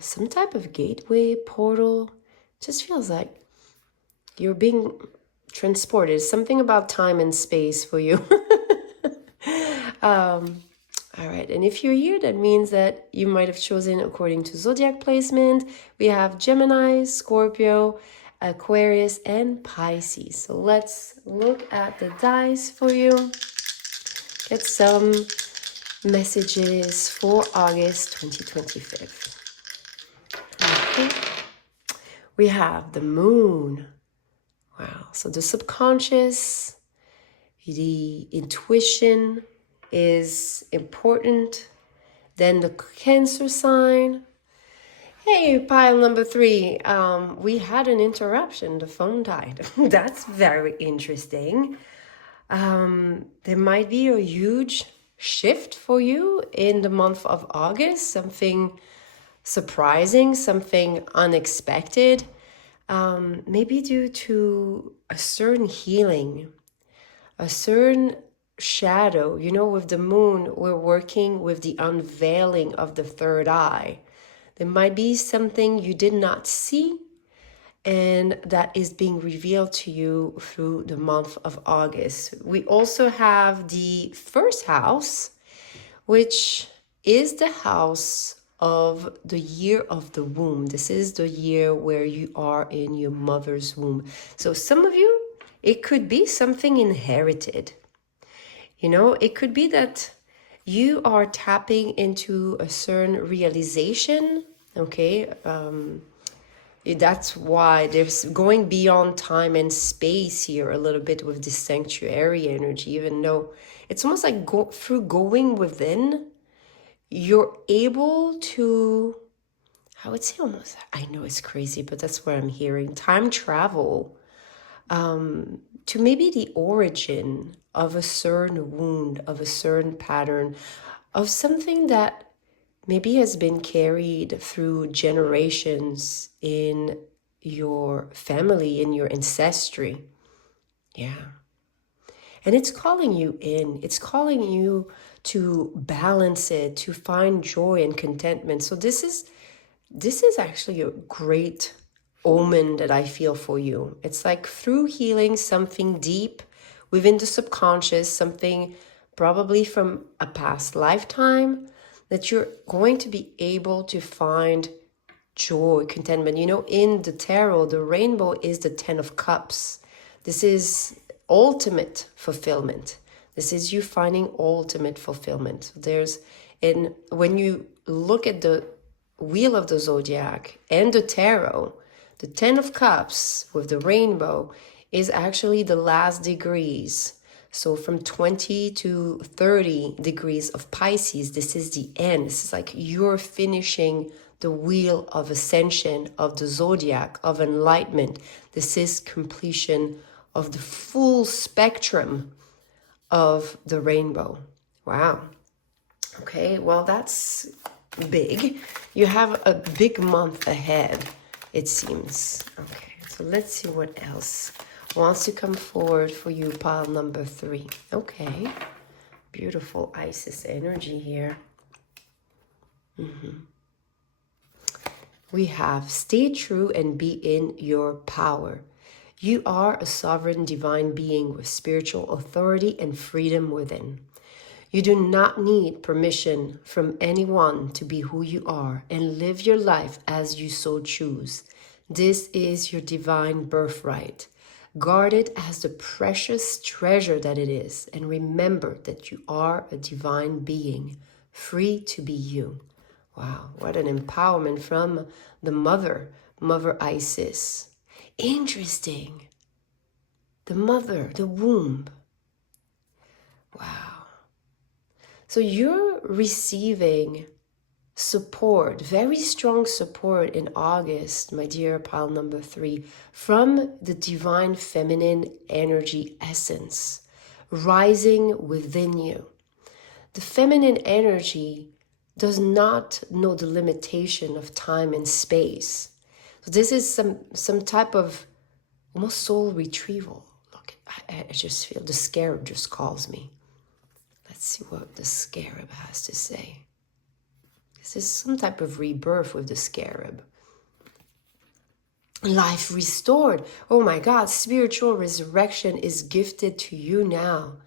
some type of gateway, portal. Just feels like you're being transported. Something about time and space for you. All right, and if you're here, that means that you might have chosen according to Zodiac placement. We have Gemini, Scorpio, Aquarius, and Pisces. So let's look at the dice for you. Get some messages for August 2025. Okay. We have the moon. Wow, so the subconscious, the intuition, is important. Then the Cancer sign. Hey, pile number 3. We had an interruption. The phone died. That's very interesting. There might be a huge shift for you in the month of August. Something surprising, something unexpected. Maybe due to a certain healing, a certain shadow. With the moon, we're working with the unveiling of the third eye. There might be something you did not see, and that is being revealed to you through the month of August. We also have the first house, which is the house of the year of the womb. This is the year where you are in your mother's womb. So some of you, it could be something inherited. It could be that you are tapping into a certain realization, okay? That's why there's going beyond time and space here a little bit with this sanctuary energy, even though it's almost like through going within, you're able to, I would say almost, I know it's crazy, but that's what I'm hearing, time travel to maybe the origin of a certain wound, of a certain pattern, of something that maybe has been carried through generations in your family, in your ancestry. Yeah. And it's calling you in. It's calling you to balance it, to find joy and contentment. So this is actually a great omen that I feel for you. It's like through healing something deep within the subconscious, something probably from a past lifetime, that you're going to be able to find joy, contentment. In the tarot, the rainbow is the 10 of Cups. This is ultimate fulfillment. This is you finding ultimate fulfillment. And when you look at the wheel of the Zodiac and the tarot, the 10 of Cups with the rainbow is actually the last degrees. So from 20 to 30 degrees of Pisces, this is the end. This is like you're finishing the wheel of ascension, of the Zodiac, of enlightenment. This is completion of the full spectrum of the rainbow. Wow. Okay, well, that's big. You have a big month ahead, it seems. Okay, so So let's see what else wants to come forward for you, pile number 3. Okay. Beautiful Isis energy here. We have stay true and be in your power. You are a sovereign divine being with spiritual authority and freedom within. You do not need permission from anyone to be who you are and live your life as you so choose. This is your divine birthright. Guard it as the precious treasure that it is, and remember that you are a divine being, free to be you. Wow, what an empowerment from the mother, Mother Isis. Interesting. The mother, the womb. Wow. So you're receiving support, very strong support in August, my dear pile number 3, from the divine feminine energy essence rising within you. The feminine energy does not know the limitation of time and space. So this is some type of almost soul retrieval. Look, I just feel the scarab just calls me. Let's see what the scarab has to say. This is some type of rebirth with the scarab. Life restored. Oh my God, spiritual resurrection is gifted to you now.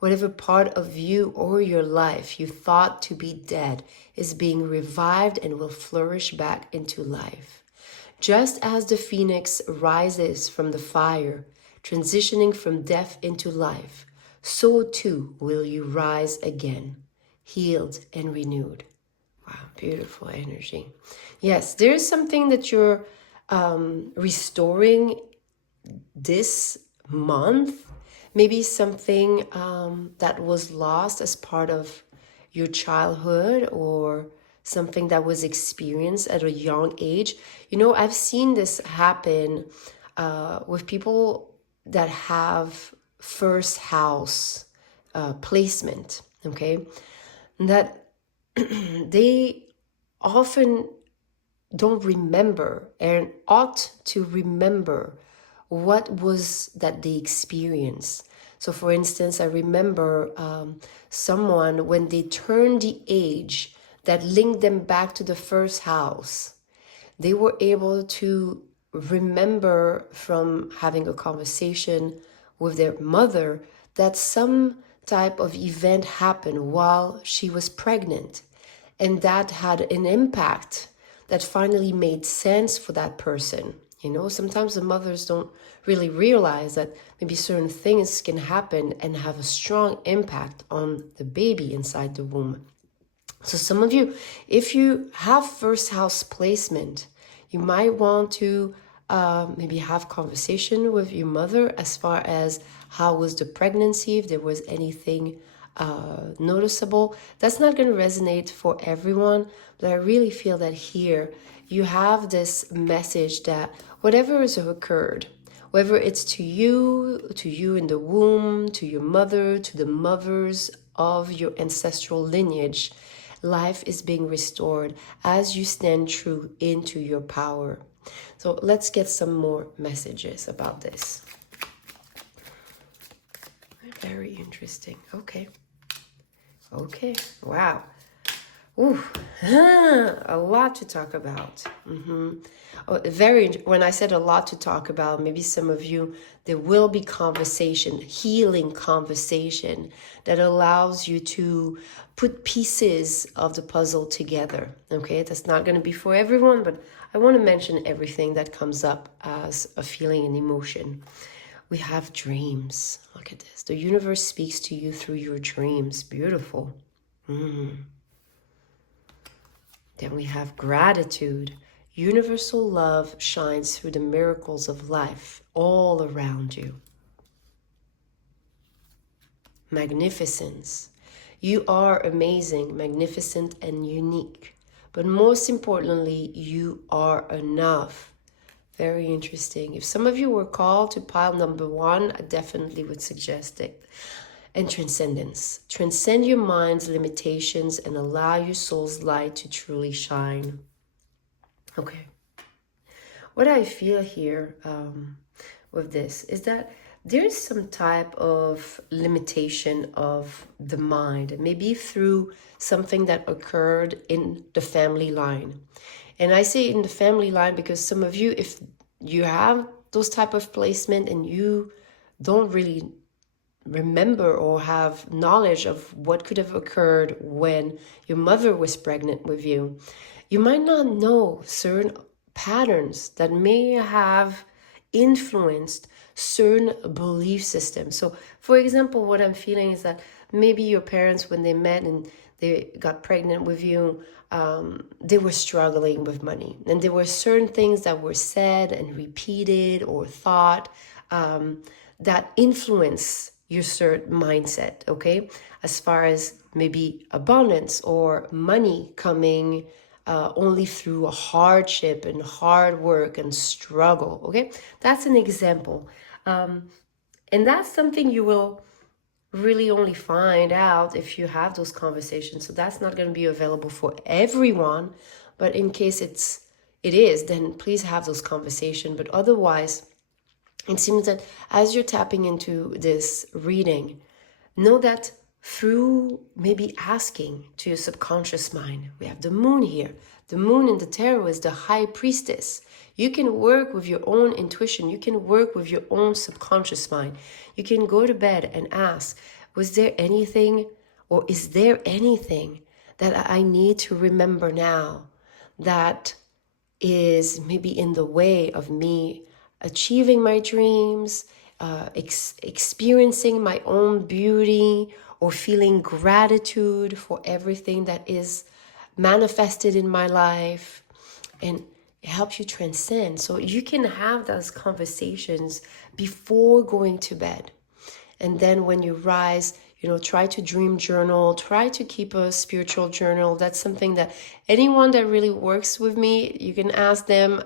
Whatever part of you or your life you thought to be dead is being revived and will flourish back into life. Just as the phoenix rises from the fire, transitioning from death into life, so too will you rise again, healed and renewed. Wow, beautiful energy. Yes, there's something that you're restoring this month. Maybe something that was lost as part of your childhood, or something that was experienced at a young age. You know, I've seen this happen with people that have first house placement, okay? That they often don't remember and ought to remember what was that they experienced. So for instance, I remember someone, when they turned the age that linked them back to the first house, they were able to remember from having a conversation with their mother that some type of event happened while she was pregnant. And that had an impact that finally made sense for that person. You know, sometimes the mothers don't really realize that maybe certain things can happen and have a strong impact on the baby inside the womb. So some of you, if you have first house placement, you might want to maybe have conversation with your mother as far as how was the pregnancy, if there was anything noticeable. That's not going to resonate for everyone, but I really feel that here you have this message that whatever has occurred, whether it's to you in the womb, to your mother, to the mothers of your ancestral lineage, life is being restored as you stand true into your power. So let's get some more messages about this. Very interesting. Okay. Wow. Ooh, a lot to talk about. When I said a lot to talk about, maybe some of you, there will be conversation, healing conversation that allows you to put pieces of the puzzle together. Okay, that's not going to be for everyone, but I want to mention everything that comes up as a feeling and emotion. We have dreams. Look at this. The universe speaks to you through your dreams. Beautiful. Then we have gratitude. Universal love shines through the miracles of life all around you. Magnificence. You are amazing, magnificent, and unique. But most importantly, you are enough. Very interesting. If some of you were called to pile number 1, I definitely would suggest it. And transcendence. Transcend your mind's limitations and allow your soul's light to truly shine. Okay. what I feel here with this is that there's some type of limitation of the mind, maybe through something that occurred in the family line. And I say in the family line because some of you, if you have those type of placement and you don't really remember or have knowledge of what could have occurred when your mother was pregnant with you, you might not know certain patterns that may have influenced certain belief systems. So for example, what I'm feeling is that maybe your parents, when they met and they got pregnant with you, they were struggling with money, and there were certain things that were said and repeated or thought that influence your certain mindset, okay, as far as maybe abundance or money coming only through a hardship and hard work and struggle, okay? That's an example. And that's something you will really only find out if you have those conversations. So that's not going to be available for everyone, but in case it is, then please have those conversations. But otherwise, it seems that as you're tapping into this reading, know that through maybe asking to your subconscious mind, we have the moon here. The moon in the tarot is the high priestess. You can work with your own intuition. You can work with your own subconscious mind. You can go to bed and ask, was there anything, or is there anything that I need to remember now that is maybe in the way of me achieving my dreams, experiencing my own beauty, or feeling gratitude for everything that is manifested in my life. And it helps you transcend. So you can have those conversations before going to bed. And then when you rise, try to dream journal, try to keep a spiritual journal. That's something that anyone that really works with me, you can ask them,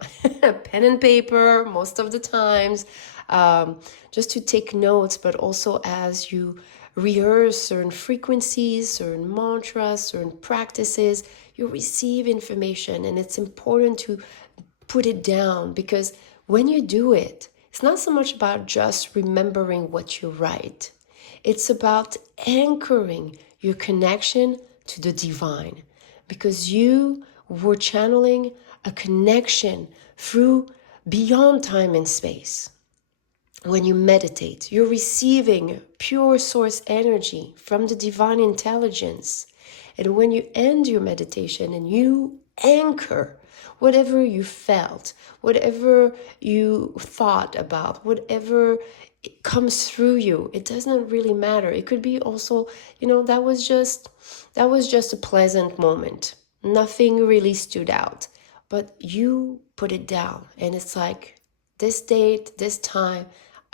pen and paper most of the times, just to take notes, but also as you rehearse certain frequencies, certain mantras, certain practices, you receive information, and it's important to put it down, because when you do it, it's not so much about just remembering what you write. It's about anchoring your connection to the divine, because you were channeling a connection through beyond time and space. When you meditate, you're receiving pure source energy from the divine intelligence. And when you end your meditation and you anchor whatever you felt, whatever you thought about, whatever comes through you, it doesn't really matter. It could be also, that was just a pleasant moment. Nothing really stood out, but you put it down, and it's like, this date, this time,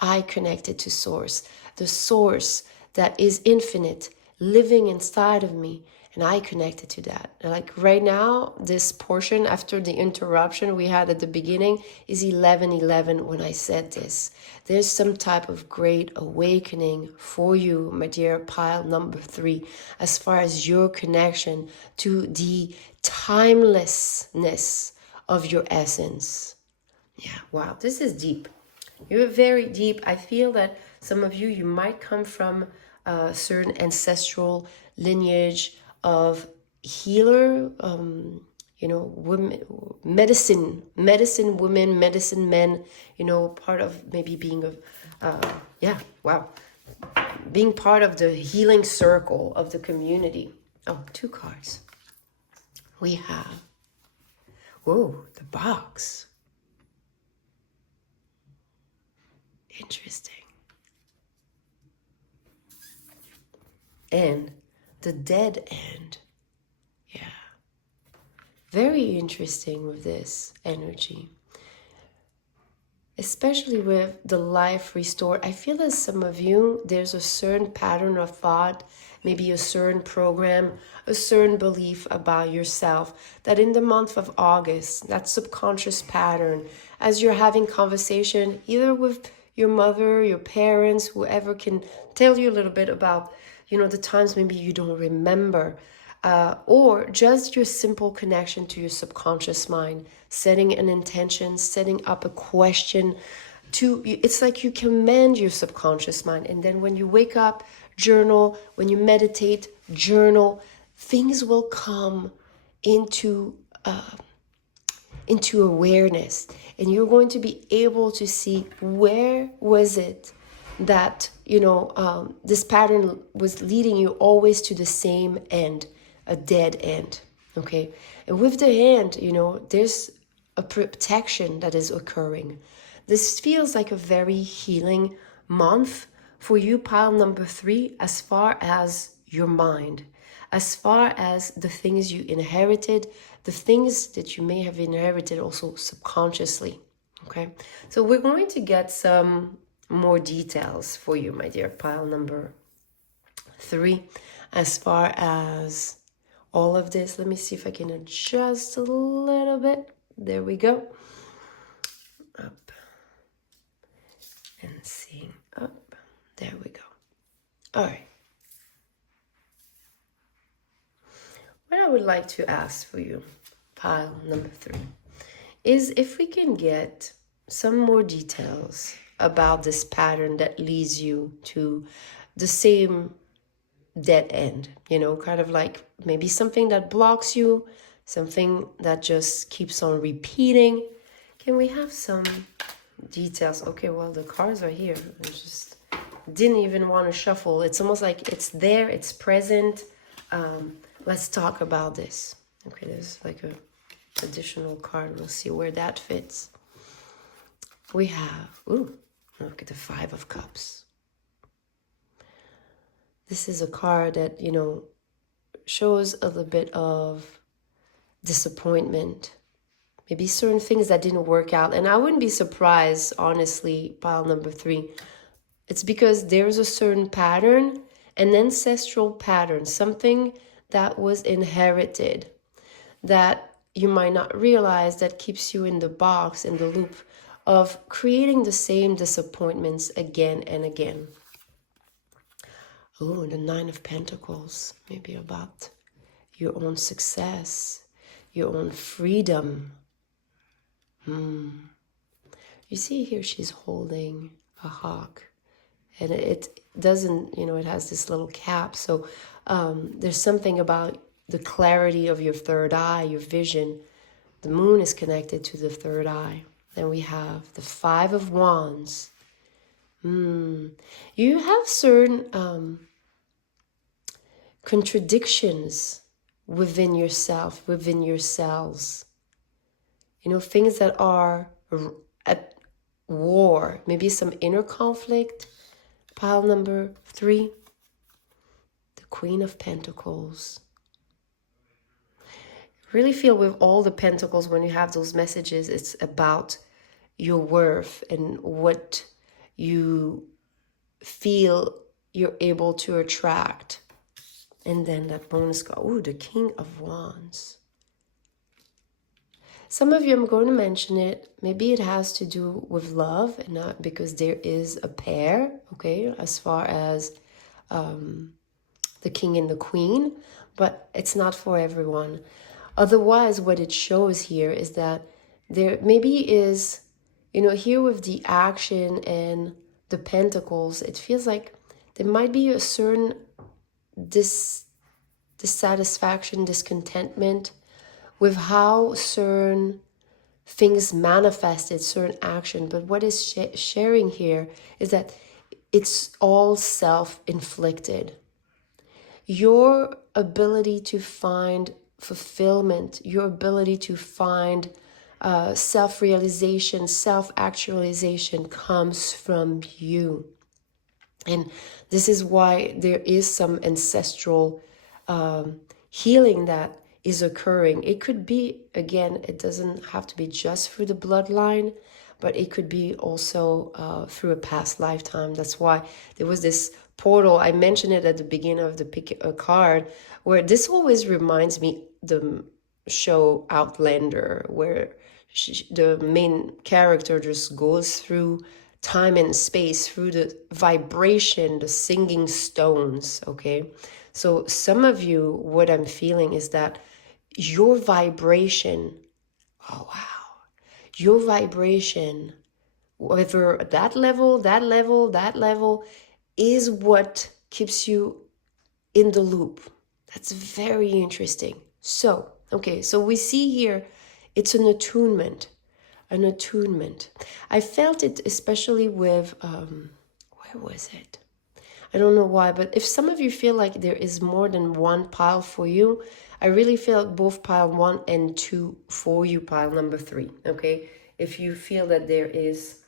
I connected to source, the source that is infinite, living inside of me, and I connected to that. And like right now, this portion after the interruption we had at the beginning is 11:11 when I said this. There's some type of great awakening for you, my dear pile number 3, as far as your connection to the timelessness of your essence. Yeah, wow, this is deep. You're very deep. I feel that some of you might come from a certain ancestral lineage of healer, women, medicine women, medicine men, part of maybe being being part of the healing circle of the community. Oh, 2 cards. We have, the box. Interesting. And the dead end. Yeah. Very interesting with this energy. Especially with the life restored. I feel that some of you, there's a certain pattern of thought, maybe a certain program, a certain belief about yourself, that in the month of August, that subconscious pattern, as you're having conversation, either with your mother, your parents, whoever can tell you a little bit about, the times maybe you don't remember. or just your simple connection to your subconscious mind, setting an intention, setting up a question. It's like you command your subconscious mind, and then when you wake up, journal. When you meditate, journal. Things will come into awareness, and you're going to be able to see where was it that this pattern was leading you always to the same end, a dead end. Okay, and with the hand, there's a protection that is occurring. This feels like a very healing month for you, pile number 3, as far as your mind, as far as the things you inherited, the things that you may have inherited also subconsciously. Okay, so we're going to get some more details for you, my dear, pile number 3, as far as all of this. Let me see if I can adjust a little bit. There we go. Up and seeing up. There we go. All right. What I would like to ask for you, pile number 3, is if we can get some more details about this pattern that leads you to the same dead end, kind of like maybe something that blocks you, something that just keeps on repeating. Can we have some details? Okay, well, the cards are here. I just didn't even want to shuffle. It's almost like it's there, it's present. Let's talk about this. Okay, there's like a additional card. We'll see where that fits. We have, look at the 5 of Cups. This is a card that, shows a little bit of disappointment. Maybe certain things that didn't work out. And I wouldn't be surprised, honestly, pile number 3. It's because there's a certain pattern, an ancestral pattern, something that was inherited that you might not realize, that keeps you in the box, in the loop of creating the same disappointments again and again. Oh, the 9 of Pentacles, maybe about your own success, your own freedom. You see here she's holding a hawk, and it doesn't, it has this little cap. So there's something about the clarity of your third eye, your vision. The moon is connected to the third eye. Then we have the 5 of Wands. You have certain contradictions within yourself, within yourselves. Things that are at war, maybe some inner conflict. Pile number 3, the Queen of Pentacles. Really feel with all the pentacles, when you have those messages, it's about your worth and what you feel you're able to attract. And then that bonus card, the King of Wands. Some of you, I'm going to mention it, maybe it has to do with love, and not because there is a pair, okay, as far as the King and the Queen, but it's not for everyone. Otherwise, what it shows here is that there maybe is, here with the action and the pentacles, it feels like there might be a certain dissatisfaction, discontentment with how certain things manifested, certain action. But what is sharing here is that it's all self-inflicted. Your ability to find fulfillment, your ability to find self-realization, self-actualization comes from you. And this is why there is some ancestral healing that is occurring. It could be, again, it doesn't have to be just through the bloodline, but it could be also through a past lifetime. That's why there was this portal. I mentioned it at the beginning of the pick a card, where this always reminds me the show Outlander, where the main character just goes through time and space through the vibration, the singing stones, okay? So some of you, what I'm feeling is that your vibration, oh wow, your vibration, whether that level, is what keeps you in the loop. That's very interesting. So, okay, so we see here, it's an attunement. An attunement. I felt it especially with, where was it? I don't know why, but if some of you feel like there is more than one pile for you, I really felt both pile 1 and 2 for you, pile number 3, okay? If you feel that there is,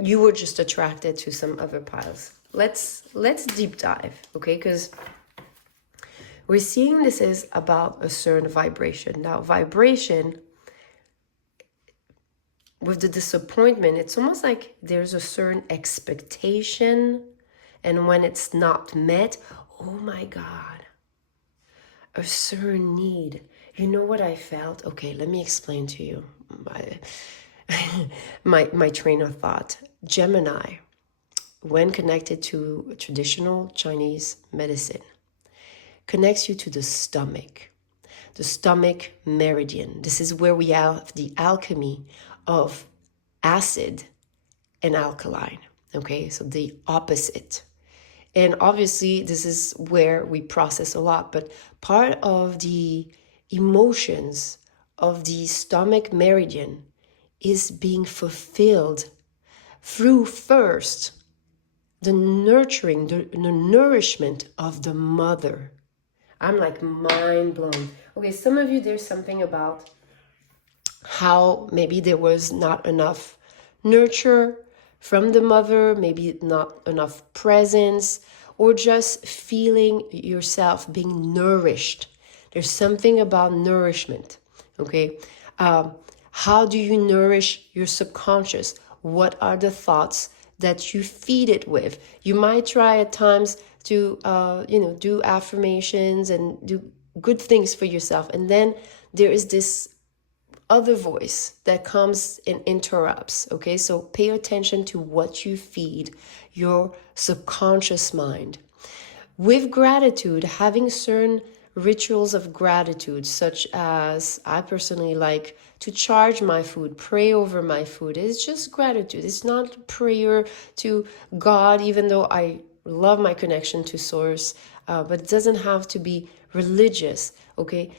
you were just attracted to some other piles. Let's deep dive, okay? Because we're seeing this is about a certain vibration. Now, vibration, with the disappointment, it's almost like there's a certain expectation, and when it's not met, oh my God, a certain need. You know what I felt? Okay, let me explain to you my train of thought. Gemini, when connected to traditional Chinese medicine, connects you to the stomach meridian. This is where we have the alchemy of acid and alkaline, okay? So the opposite. And obviously this is where we process a lot, but part of the emotions of the stomach meridian is being fulfilled through first the nurturing, the nourishment of the mother. I'm like mind blown. Okay, some of you, there's something about how maybe there was not enough nurture from the mother, maybe not enough presence, or just feeling yourself being nourished. There's something about nourishment, okay? How do you nourish your subconscious? What are the thoughts that you feed it with? You might try at times to, do affirmations and do good things for yourself. And then there is this other voice that comes and interrupts, okay? So pay attention to what you feed your subconscious mind. With gratitude, having certain rituals of gratitude, such as I personally like to charge my food, pray over my food. It's just gratitude. It's not prayer to God, even though I love my connection to source, but it doesn't have to be religious, okay?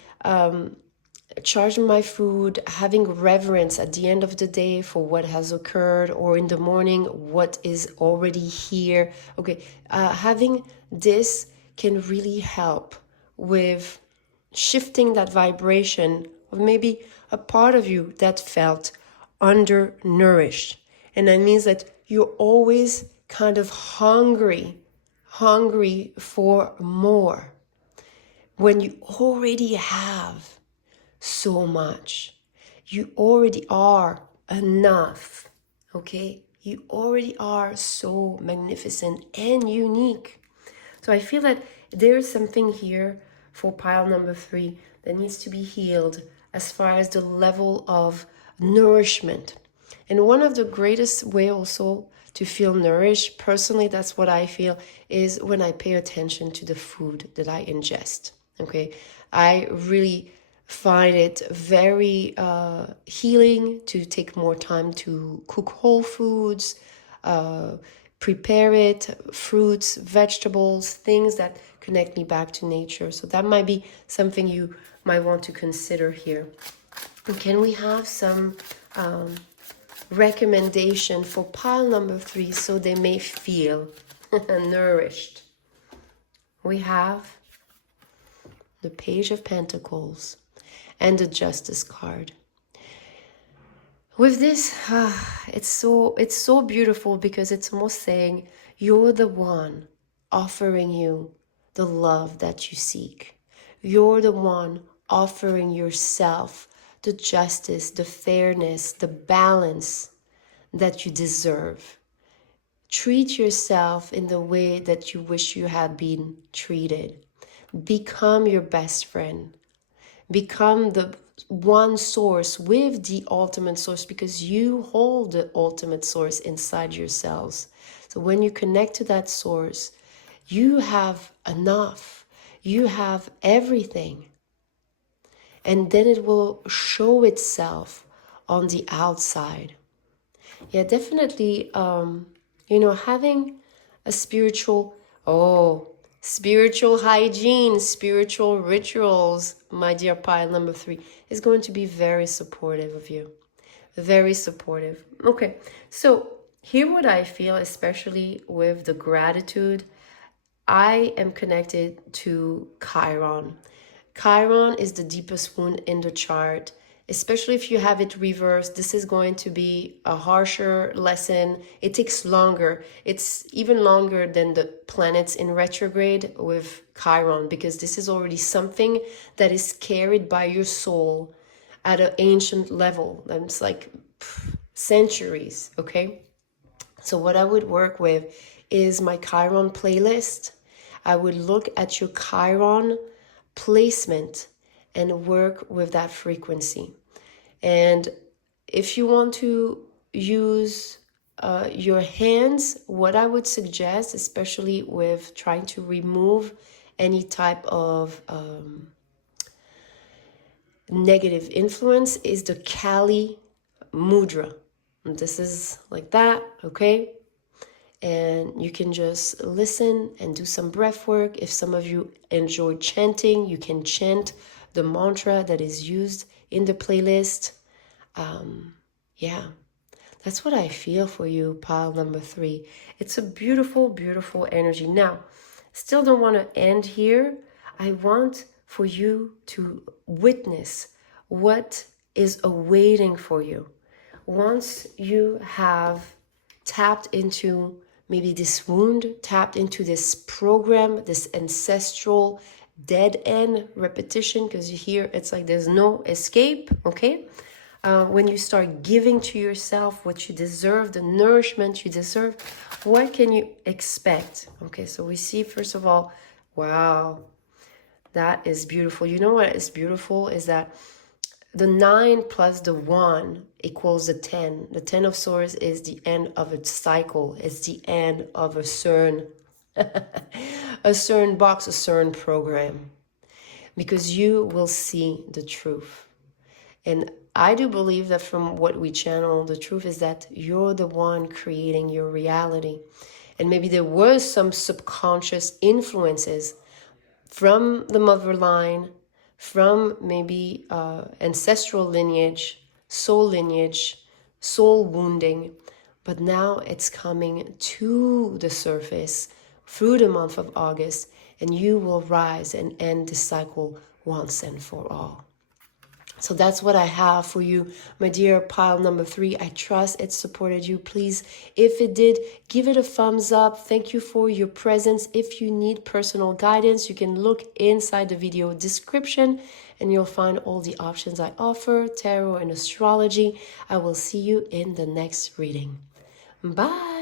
Charging my food, having reverence at the end of the day for what has occurred, or in the morning, what is already here. Okay, having this can really help with shifting that vibration of maybe a part of you that felt undernourished. And that means that you're always kind of hungry for more, when you already have so much. You already are enough, okay? You already are so magnificent and unique. So I feel that there's something here for pile number 3 that needs to be healed as far as the level of nourishment. And one of the greatest way also to feel nourished, personally, that's what I feel, is when I pay attention to the food that I ingest, okay? I really find it very healing to take more time to cook whole foods, prepare it, fruits, vegetables, things that connect me back to nature. So that might be something you might want to consider here. And can we have some recommendation for pile number 3 so they may feel nourished? We have the Page of Pentacles and the Justice card. With this, it's so beautiful, because it's almost saying you're the one offering you the love that you seek. You're the one offering yourself the justice, the fairness, the balance that you deserve. Treat yourself in the way that you wish you had been treated. Become your best friend. Become one source with the ultimate source, because you hold the ultimate source inside yourselves. So when you connect to that source, you have enough, you have everything, and then it will show itself on the outside. Yeah, definitely, you know, having a spiritual, spiritual hygiene, spiritual rituals, my dear pile number 3, is going to be very supportive of you. Very supportive. Okay, so here what I feel, especially with the gratitude, I am connected to Chiron. Chiron is the deepest wound in the chart. Especially if you have it reversed, this is going to be a harsher lesson. It takes longer. It's even longer than the planets in retrograde with Chiron, because this is already something that is carried by your soul at an ancient level. That's like centuries, okay? So what I would work with is my Chiron playlist. I would look at your Chiron placement and work with that frequency. And if you want to use your hands, what I would suggest, especially with trying to remove any type of negative influence, is the Kali Mudra. And this is like that, okay? And you can just listen and do some breath work. If some of you enjoy chanting, you can chant the mantra that is used in the playlist. Yeah, that's what I feel for you, pile number 3. It's a beautiful, beautiful energy. Now, still don't want to end here. I want for you to witness what is awaiting for you. Once you have tapped into maybe this wound, tapped into this program, this ancestral dead end repetition, because you hear it's like there's no escape, okay? When you start giving to yourself what you deserve, the nourishment you deserve, what can you expect? Okay, so we see, first of all, wow, that is beautiful. You know what is beautiful is that the 9 plus the 1 equals the 10. The 10 of swords is the end of a cycle. It's the end of a certain, a certain box, a certain program. Because you will see the truth. And I do believe that from what we channel, the truth is that you're the one creating your reality. And maybe there was some subconscious influences from the mother line, from maybe ancestral lineage, soul wounding, but now it's coming to the surface through the month of August, and you will rise and end the cycle once and for all. So that's what I have for you, my dear pile number 3. I trust it supported you. Please, if it did, give it a thumbs up. Thank you for your presence. If you need personal guidance, you can look inside the video description and you'll find all the options I offer, tarot and astrology. I will see you in the next reading. Bye.